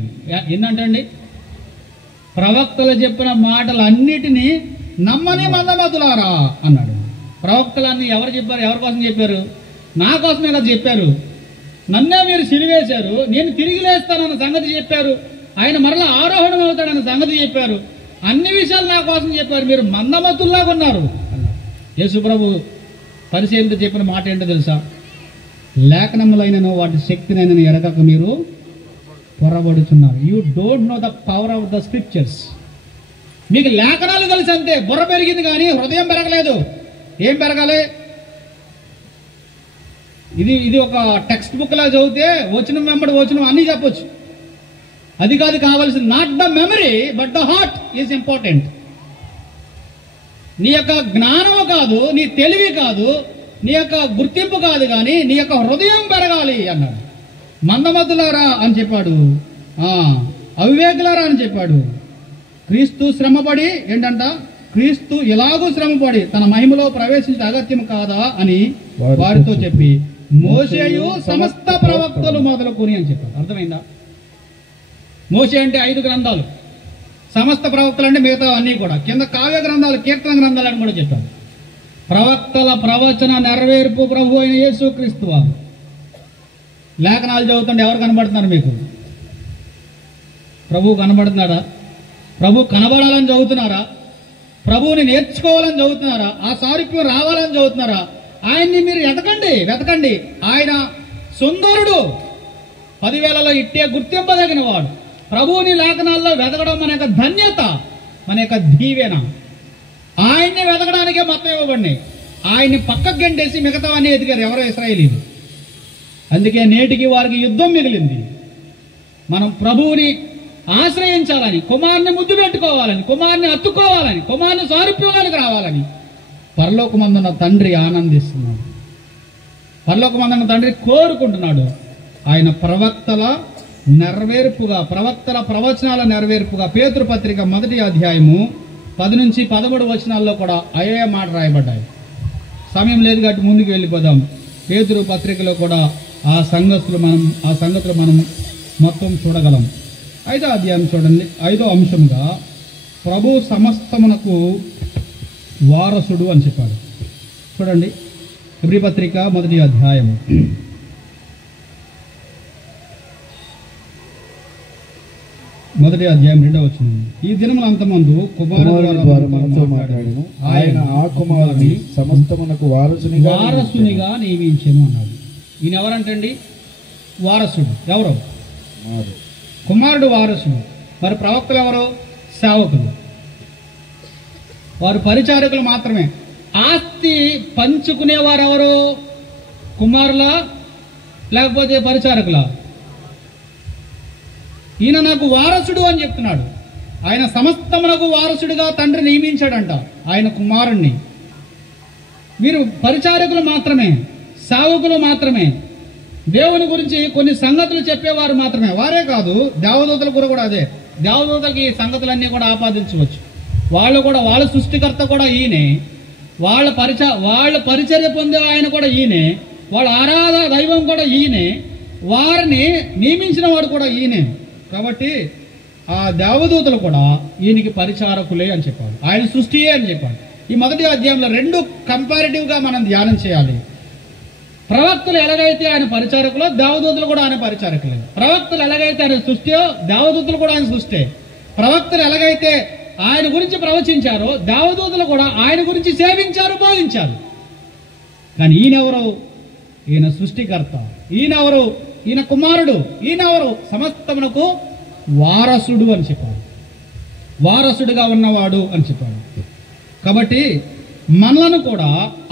ఏంటంటండి? ప్రవక్తలు చెప్పిన మాటలన్నిటినీ నమ్మని మందమతులారా అన్నాడు. ప్రవక్తలన్నీ ఎవరు చెప్పారు? ఎవరి కోసం చెప్పారు? నా కోసమే కదా చెప్పారు. నన్నే మీరు సిలివేశారు, నేను తిరిగి లేస్తానన్న సంగతి చెప్పారు. ఆయన మరలా ఆరోహణం అవుతాడన్న సంగతి చెప్పారు. అన్ని విషయాలు నా కోసం చెప్పారు. మీరు మందమతుల్లాగా ఉన్నారు అన్నారు. యేసు ప్రభు పరిచయంతో చెప్పిన మాట ఏంటో తెలుసా? లేఖనములైనను వాటి శక్తినైనా ఎరగక మీరు పొరబడుతున్నారు. You don't know the power of the scriptures. మీకు లేఖనాలు తెలుసు అంతే, బుర్ర పెరిగింది కానీ హృదయం పెరగలేదు. ఏం పెరగాలి? ఇది ఒక టెక్స్ట్ బుక్ లా చదివితే వచనం వెంబడి వచనం అన్నీ చెప్పొచ్చు. అది కాదు కావాల్సింది. Not the memory but the heart is important. నీ యొక్క జ్ఞానము కాదు, నీ తెలివి కాదు, నీ యొక్క గుర్తింపు కాదు, కానీ నీ యొక్క హృదయం పెరగాలి అన్నాడు. మందమతులారా అని చెప్పాడు, అవివేకులారా అని చెప్పాడు. క్రీస్తు శ్రమపడి ఏంటంట? క్రీస్తు ఎలాగూ శ్రమపడి తన మహిమలో ప్రవేశించే అగత్యం కాదా అని వారితో చెప్పి, మోషేయు సమస్త ప్రవక్తలు మొదలుకొని అని చెప్పాడు. అర్థమైందా? మోషే అంటే 5 గ్రంథాలు, సమస్త ప్రవక్తలు అంటే మిగతా అన్నీ కూడా, కింద కావ్య గ్రంథాలు, కీర్తన గ్రంథాలు అని కూడా చెప్పాడు. ప్రవక్తల ప్రవచన నెరవేర్పు ప్రభు అయిన యేసుక్రీస్తు వారు. లేఖనాలు చదువుతుంటే ఎవరు కనబడుతున్నారు మీకు? ప్రభు కనబడుతున్నాడా? ప్రభు కనబడాలని చదువుతున్నారా? ప్రభువుని నేర్చుకోవాలని చదువుతున్నారా? ఆ సారూప్యం రావాలని చదువుతున్నారా? ఆయన్ని మీరు వెతకండి. ఆయన సుందరుడు, 10,000లో ఇట్టే గుర్తింపదగిన వాడు. ప్రభువుని లేఖనాల్లో వెతకడం మన యొక్క ధన్యత, మన యొక్క దీవెన. ఆయన్ని వెతకడానికే మొత్తం ఇవ్వబడినాయి. ఆయన్ని పక్కకు గంటేసి మిగతావన్నీ ఎదిగారు ఎవరో ఇశ్రాయేలీలు. అందుకే నేటికి వారికి యుద్ధం మిగిలింది. మనం ప్రభువుని ఆశ్రయించాలని, కుమారుని ముద్దు పెట్టుకోవాలని, కుమారుని అత్తుకోవాలని, కుమారుని సారూప్యంలోనికి రావాలని పరలోకమందున్న తండ్రి ఆనందిస్తున్నాడు. పరలోకమందున్న తండ్రి కోరుకుంటున్నాడు. ఆయన ప్రవక్తల నెరవేర్పుగా, ప్రవక్తల ప్రవచనాల నెరవేర్పుగా పేతురు పత్రిక 1వ అధ్యాయము 10 నుంచి 13 వచనాల్లో కూడా అయ్యే మాట రాయబడ్డాయి. సమయం లేదు కాబట్టి ముందుకు వెళ్ళిపోదాం. పేతురు పత్రికలో కూడా ఆ సంగతులు మనం మొత్తం చూడగలం. 5వ అధ్యాయం చూడండి. 5వ అంశంగా ప్రభు సమస్తమునకు వారసుడు అని చెప్పాడు. చూడండి, హెబ్రీ పత్రిక 1వ అధ్యాయం 1వ అధ్యాయం 2వ వచనం. ఈ దినముల అంతమందు కుమారుని ద్వారా మనతో మాట్లాడెను. ఆయన ఆ కుమారుని సమస్తమునకు వారసునిగా నియమించెను అన్నాడు. ఈయన ఎవరంటండి? వారసుడు. ఎవరు? కుమారుడు వారసుడు. మరి ప్రవక్తలు ఎవరు? సేవకులు. వారు పరిచారకులు మాత్రమే. ఆస్తి పంచుకునేవారు ఎవరు? కుమారులా లేకపోతే పరిచారకులా? ఈయన నాకు వారసుడు అని చెప్తున్నాడు. ఆయన సమస్తమునకు వారసుడిగా తండ్రి నియమించాడంట ఆయన కుమారుణ్ణి. మీరు పరిచారకులు మాత్రమే, సేవకులు మాత్రమే, దేవుని గురించి కొన్ని సంగతులు చెప్పేవారు మాత్రమే. వారే కాదు, దేవదూతల కూడా అదే. దేవదూతలకి ఈ సంగతులన్నీ కూడా ఆపాదించవచ్చు. వాళ్ళు కూడా, వాళ్ళ సృష్టికర్త కూడా ఈయనే, వాళ్ళ పరిచర్య పొందే ఆయన కూడా ఈయనే, వాళ్ళ ఆరాధ దైవం కూడా ఈయనే, వారిని నియమించిన వాడు కూడా ఈయనే. కాబట్టి ఆ దేవదూతలు కూడా ఈయనకి పరిచారకులే అని చెప్పాడు. ఆయన సృష్టియే అని చెప్పాడు. ఈ 1వ అధ్యాయంలో 2 కంపారిటివ్గా మనం ధ్యానం చేయాలి. ప్రవక్తలు ఎలాగైతే ఆయన పరిచారకులో, దేవదూతలు కూడా ఆయన పరిచారకులే. ప్రవక్తలు ఎలాగైతే ఆయన సృష్టియో, దేవదూతలు కూడా ఆయన సృష్టి. ప్రవక్తలు ఎలాగైతే ఆయన గురించి ప్రవచించారో, దేవదూతలు కూడా ఆయన గురించి సేవించారు, బోధించారు. కానీ ఈయనెవరు? ఈయన సృష్టికర్త. ఈయనెవరు? ఈయన కుమారుడు. ఈయనెవరు? సమస్తమునకు వారసుడు అని చెప్పాడు. వారసుడిగా ఉన్నవాడు అని చెప్పాడు. కాబట్టి మనలను కూడా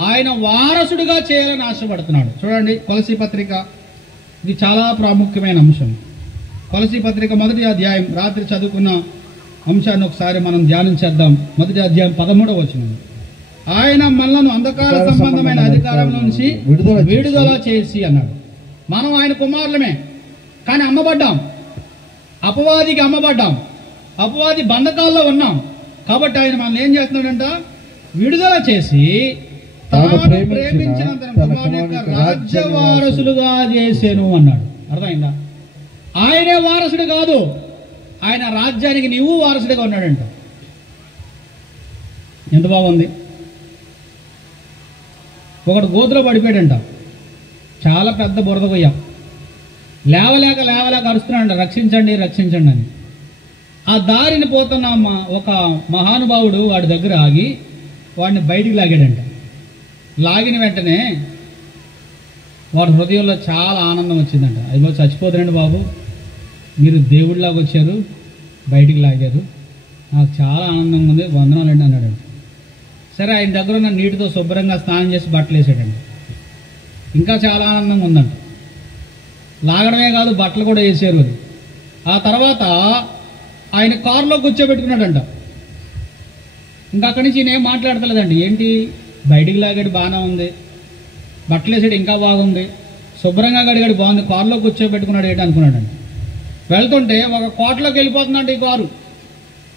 ఆయన వారసుడిగా చేయాలని ఆశపడుతున్నాడు. చూడండి, కొలసీ పత్రిక, ఇది చాలా ప్రాముఖ్యమైన అంశం. కొలసీ పత్రిక 1వ అధ్యాయం, రాత్రి చదువుకున్న అంశాన్ని ఒకసారి మనం ధ్యానం చేద్దాం. 1వ అధ్యాయం 13వ వచనం. ఆయన మనలను అంధకార సంబంధమైన అధికారం నుంచి విడుదల చేసి అన్నాడు. మనం ఆయన కుమారులమే, కానీ అమ్మబడ్డాం. అపవాదికి అమ్మబడ్డాం. అపవాది బంధకాల్లో ఉన్నాం. కాబట్టి ఆయన మనల్ని ఏం చేస్తున్నాడంట? విడుదల చేసి తాను ప్రేమించిన తన కుమారుని యొక్క రాజ్య వారసులుగా చేసేను అన్నాడు. అర్థమైందా? ఆయనే వారసుడు కాదు, ఆయన రాజ్యానికి నీవు వారసుడిగా ఉన్నాడంట. ఎంత బాగుంది. ఒకడు గోతులో పడిపోయాడంట. చాలా పెద్ద బురద పోయా. లేవలేక అరుస్తున్నాడంట, రక్షించండి రక్షించండి అని. ఆ దారిని పోతున్న ఒక మహానుభావుడు వాడి దగ్గర ఆగి వాడిని బయటికి లాగాడంట. లాగిన వెంటనే వాడి హృదయంలో చాలా ఆనందం వచ్చిందంట. అదిగో చచ్చిపోతానండి బాబు, మీరు దేవుడిలాగా వచ్చారు, బయటికి లాగారు, నాకు చాలా ఆనందంగా ఉంది, వందనాలండి అన్నాడంట. సరే, ఆయన దగ్గర ఉన్న నీటితో శుభ్రంగా స్నానం చేసి బట్టలు వేసాడండి. ఇంకా చాలా ఆనందంగా ఉందంట. లాగడమే కాదు, బట్టలు కూడా వేసారు. అది ఆ తర్వాత ఆయన కారులో కూర్చోబెట్టుకున్నాడంట. ఇంకా అక్కడి నుంచి నేనేం మాట్లాడతలేదండి. ఏంటి బయటికి లాగాడు, బాగానే ఉంది, బట్టలు వేసాడు ఇంకా బాగుంది, శుభ్రంగా గడిగాడు బాగుంది, కారులో కూర్చోబెట్టుకున్నాడు ఏంటి అనుకున్నాడండి. వెళ్తుంటే ఒక కోటలోకి వెళ్ళిపోతుందంట. ఈ కారు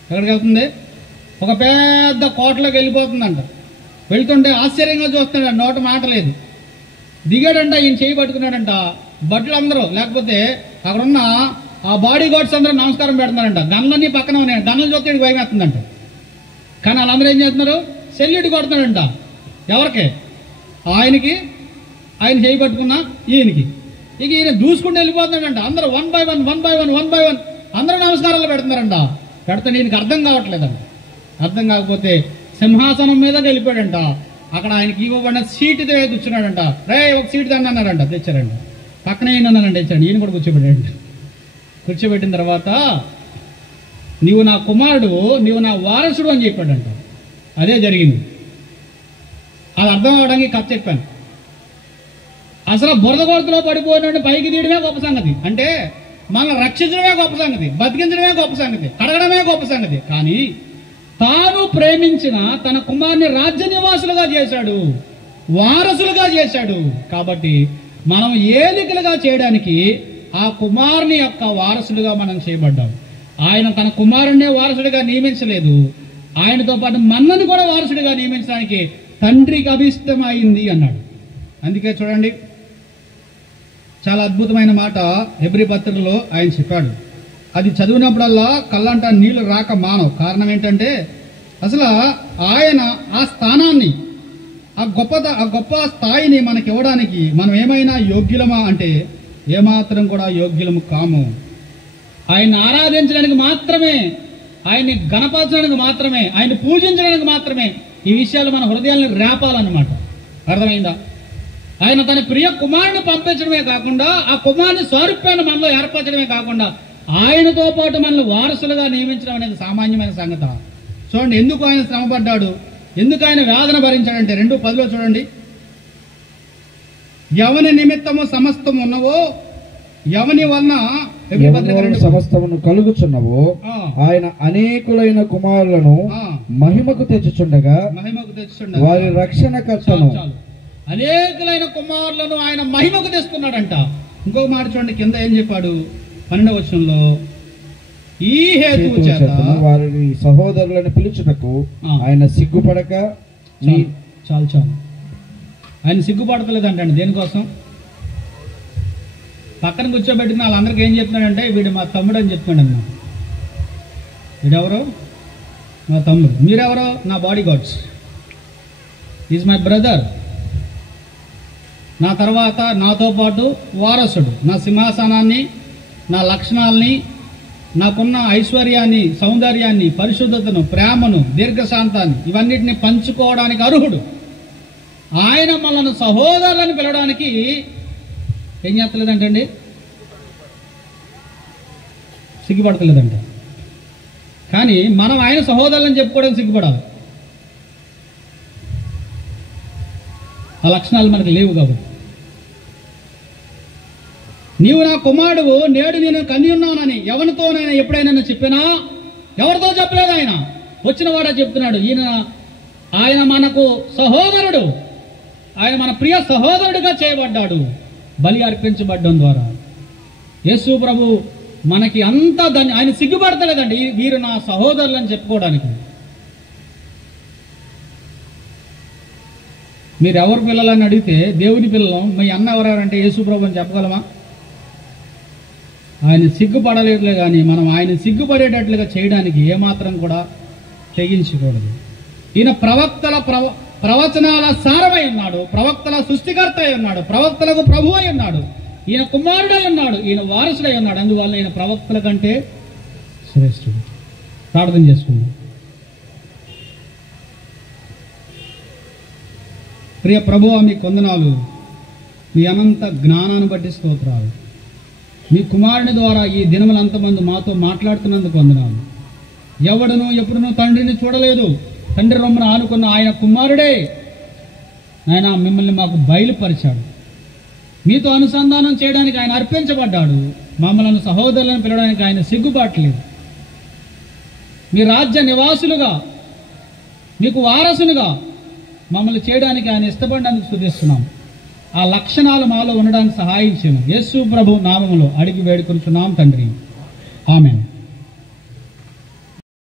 ఎక్కడికి వెళ్తుంది? ఒక పెద్ద కోటలోకి వెళ్ళిపోతుందంట. వెళ్తుంటే ఆశ్చర్యంగా చూస్తున్నాడు, నోట మాట లేదు. దిగాడంట, ఈయన చేయి పట్టుకున్నాడంట. బట్టలు అందరూ, లేకపోతే అక్కడున్న ఆ బాడీ గార్డ్స్ అందరూ నమస్కారం పెడుతున్నారంట. గన్లన్నీ పక్కన ఉన్నాయి. గన్నులు చూస్తే భయం వేస్తుందంట. కానీ వాళ్ళందరూ ఏం చేస్తున్నారు? సెల్యూట్ కొడుతున్నాడంట. ఎవరికి? ఆయనకి. ఆయన చేయి పట్టుకున్నా ఈయనకి. ఇక ఈయన దూసుకుంటూ వెళ్ళిపోతున్నాడంట. అందరూ వన్ బై వన్ అందరూ నమస్కారాలు పెడుతున్నారంట. పెడితే ఈయనకి అర్థం కావట్లేదంట. అర్థం కాకపోతే సింహాసనం మీద వెళ్ళిపోయాడంట. అక్కడ ఆయనకి ఇవ్వబడిన సీటు కూర్చున్నాడంట. రే, ఒక సీటు తండి అన్నారంట. తెచ్చారంట. పక్కనే నన్ను ఇచ్చాడు, ఈయన కూడా కూర్చోబెట్టాడు. కూర్చోబెట్టిన తర్వాత నీవు నా కుమారుడు, నీవు నా వారసుడు అని చెప్పాడంట. అదే జరిగింది. అది అర్థం అవడానికి కథ చెప్పాను. అసలు బురద కొరతలో పడిపోయినట్టు పైకి తీయడమే గొప్ప సంగతి. అంటే మనల్ని రక్షించడమే గొప్ప సంగతి, బతికించడమే గొప్ప సంగతి, కడగడమే గొప్ప సంగతి. కానీ తాను ప్రేమించిన తన కుమారుని రాజ్య నివాసులుగా చేశాడు, వారసులుగా చేశాడు. కాబట్టి మనం ఏలికలుగా చేయడానికి ఆ కుమారుని యొక్క వారసులుగా మనం చేయబడ్డాం. ఆయన తన కుమారుణ్ణే వారసుడిగా నియమించలేదు, ఆయనతో పాటు మన్నను కూడా వారసుడిగా నియమించడానికి తండ్రికి అభిష్టమైంది అన్నాడు. అందుకే చూడండి, చాలా అద్భుతమైన మాట హెబ్రీ పత్రికలో ఆయన చెప్పాడు. అది చదివినప్పుడల్లా కళ్ళంట నీళ్లు రాక మానవు. కారణం ఏంటంటే అసలు ఆయన ఆ స్థానాన్ని, ఆ గొప్ప స్థాయిని మనకి ఇవ్వడానికి మనం ఏమైనా యోగ్యులమా అంటే ఏమాత్రం కూడా యోగ్యులము కాము. ఆయన్ని ఆరాధించడానికి మాత్రమే, ఆయన్ని గణపరచడానికి మాత్రమే, ఆయన్ని పూజించడానికి మాత్రమే ఈ విషయాలు మన హృదయాలను రేపాలన్నమాట. అర్థమైందా? ఆయన తన ప్రియ కుమారుని పంపించడమే కాకుండా ఆ కుమారుని స్వరూపాన్ని మనలో ఏర్పరచడమే కాకుండా ఆయనతో పాటు మనల్ని వారసులుగా నియమించడం అనేది సామాన్యమైన సంగతి. చూడండి, ఎందుకు ఆయన శ్రమపడ్డాడు, ఎందుకు ఆయన వేదన భరించాడంటే 2:10 చూడండి, ఎవని నిమిత్తము సమస్తము ఉన్నవో, ఎవని వలన సమస్తమును కలుగుచున్నవో ఆయన అనేకులైన కుమారులను మహిమకు తెచ్చుచుండగా వారి రక్షణకర్తను. అనేకులైన కుమారులను ఆయన మహిమకు తెస్తున్నాడంట. ఇంకొక మాట చూడండి, కింద ఏం చెప్పాడు 12వ వచనంలో, ఈ హేతువు చేత వారి సహోదరులను పిలుచుటకు ఆయన సిగ్గుపడక. చాలు ఆయన సిగ్గుపడతలేదంటండి. దేనికోసం? పక్కన కూర్చోబెట్టిన వాళ్ళందరికీ ఏం చెప్తున్నాడంటే, వీడు మా తమ్ముడు అని చెప్తున్నాడు అన్నమాట. వీడెవరో మా తమ్ముడు, మీరెవరో నా body guards, is my brother, నా తర్వాత నాతో పాటు వారసుడు, నా సింహాసనాన్ని, నా లక్షణాలని, నాకున్న ఐశ్వర్యాన్ని, సౌందర్యాన్ని, పరిశుద్ధతను, ప్రేమను, దీర్ఘశాంతాన్ని ఇవన్నిటిని పంచుకోవడానికి అర్హుడు. ఆయన మనల్ని సహోదరులను పిలవడానికి ఏం చేస్తలేదంటండి, సిగ్గుపడతలేదంట. కానీ మనం ఆయన సహోదరులను చెప్పుకోవడానికి సిగ్గుపడాలి. ఆ లక్షణాలు మనకు లేవు కాబట్టి. నీవు నా కుమారుడు, నేడు నేను కని ఉన్నానని ఎవరితోనైనా ఎప్పుడైనా చెప్పినా? ఎవరితో చెప్పలేదు. ఆయన వచ్చిన వాడే చెప్తున్నాడు. ఆయన మనకు సహోదరుడు, ఆయన మన ప్రియ సహోదరుడిగా చేయబడ్డాడు బలి అర్పించబడ్డం ద్వారా. యేసు ప్రభు మనకి అంతా దాన్ని, ఆయన సిగ్గుపడతలేదండి వీరు నా సహోదరులు అని చెప్పుకోవడానికి. మీరు ఎవరు పిల్లలని అడిగితే దేవుని పిల్లలు, మీ అన్న ఎవరంటే యేసు ప్రభు అని చెప్పగలమా? ఆయన సిగ్గుపడలేదులే, కానీ మనం ఆయన సిగ్గుపడేటట్లుగా చేయడానికి ఏమాత్రం కూడా తెగించకూడదు. ఈయన ప్రవచనాల సారమై ఉన్నాడు, ప్రవక్తల సృష్టికర్త అయి ఉన్నాడు, ప్రవక్తలకు ప్రభు అయి ఉన్నాడు, ఈయన కుమారుడై ఉన్నాడు, ఈయన వారసుడై ఉన్నాడు. అందువల్ల ఈయన ప్రవక్తల కంటే శ్రేష్ఠుడు. ప్రార్థన చేసుకుందాం. ప్రియ ప్రభువా, మీ వందనాలు, మీ అనంత జ్ఞానాన్ని బట్టి స్తోత్రాలు. మీ కుమారుని ద్వారా ఈ దినములంతమంది మాతో మాట్లాడుతున్నందుకు వందనాలు. ఎవడును ఎప్పుడునూ తండ్రిని చూడలేదు, తండ్రి రొమ్మను ఆనుకున్న ఆయన కుమారుడే ఆయన మిమ్మల్ని మాకు బయలుపరిచాడు. మీతో అనుసంధానం చేయడానికి ఆయన అర్పించబడ్డాడు. మమ్మల్ని సహోదరులను పిలవడానికి ఆయన సిగ్గుపడలేదు. మీ రాజ్య నివాసులుగా, మీకు వారసులుగా మమ్మల్ని చేయడానికి ఆయన ఇష్టపడడానికి స్తుతిస్తున్నాం. ఆ లక్షణాలు మాలో ఉండడానికి సహాయం చేయము. యేసు ప్రభు నామములో అడిగి వేడుకొనుచున్నాం తండ్రి, ఆమేన్.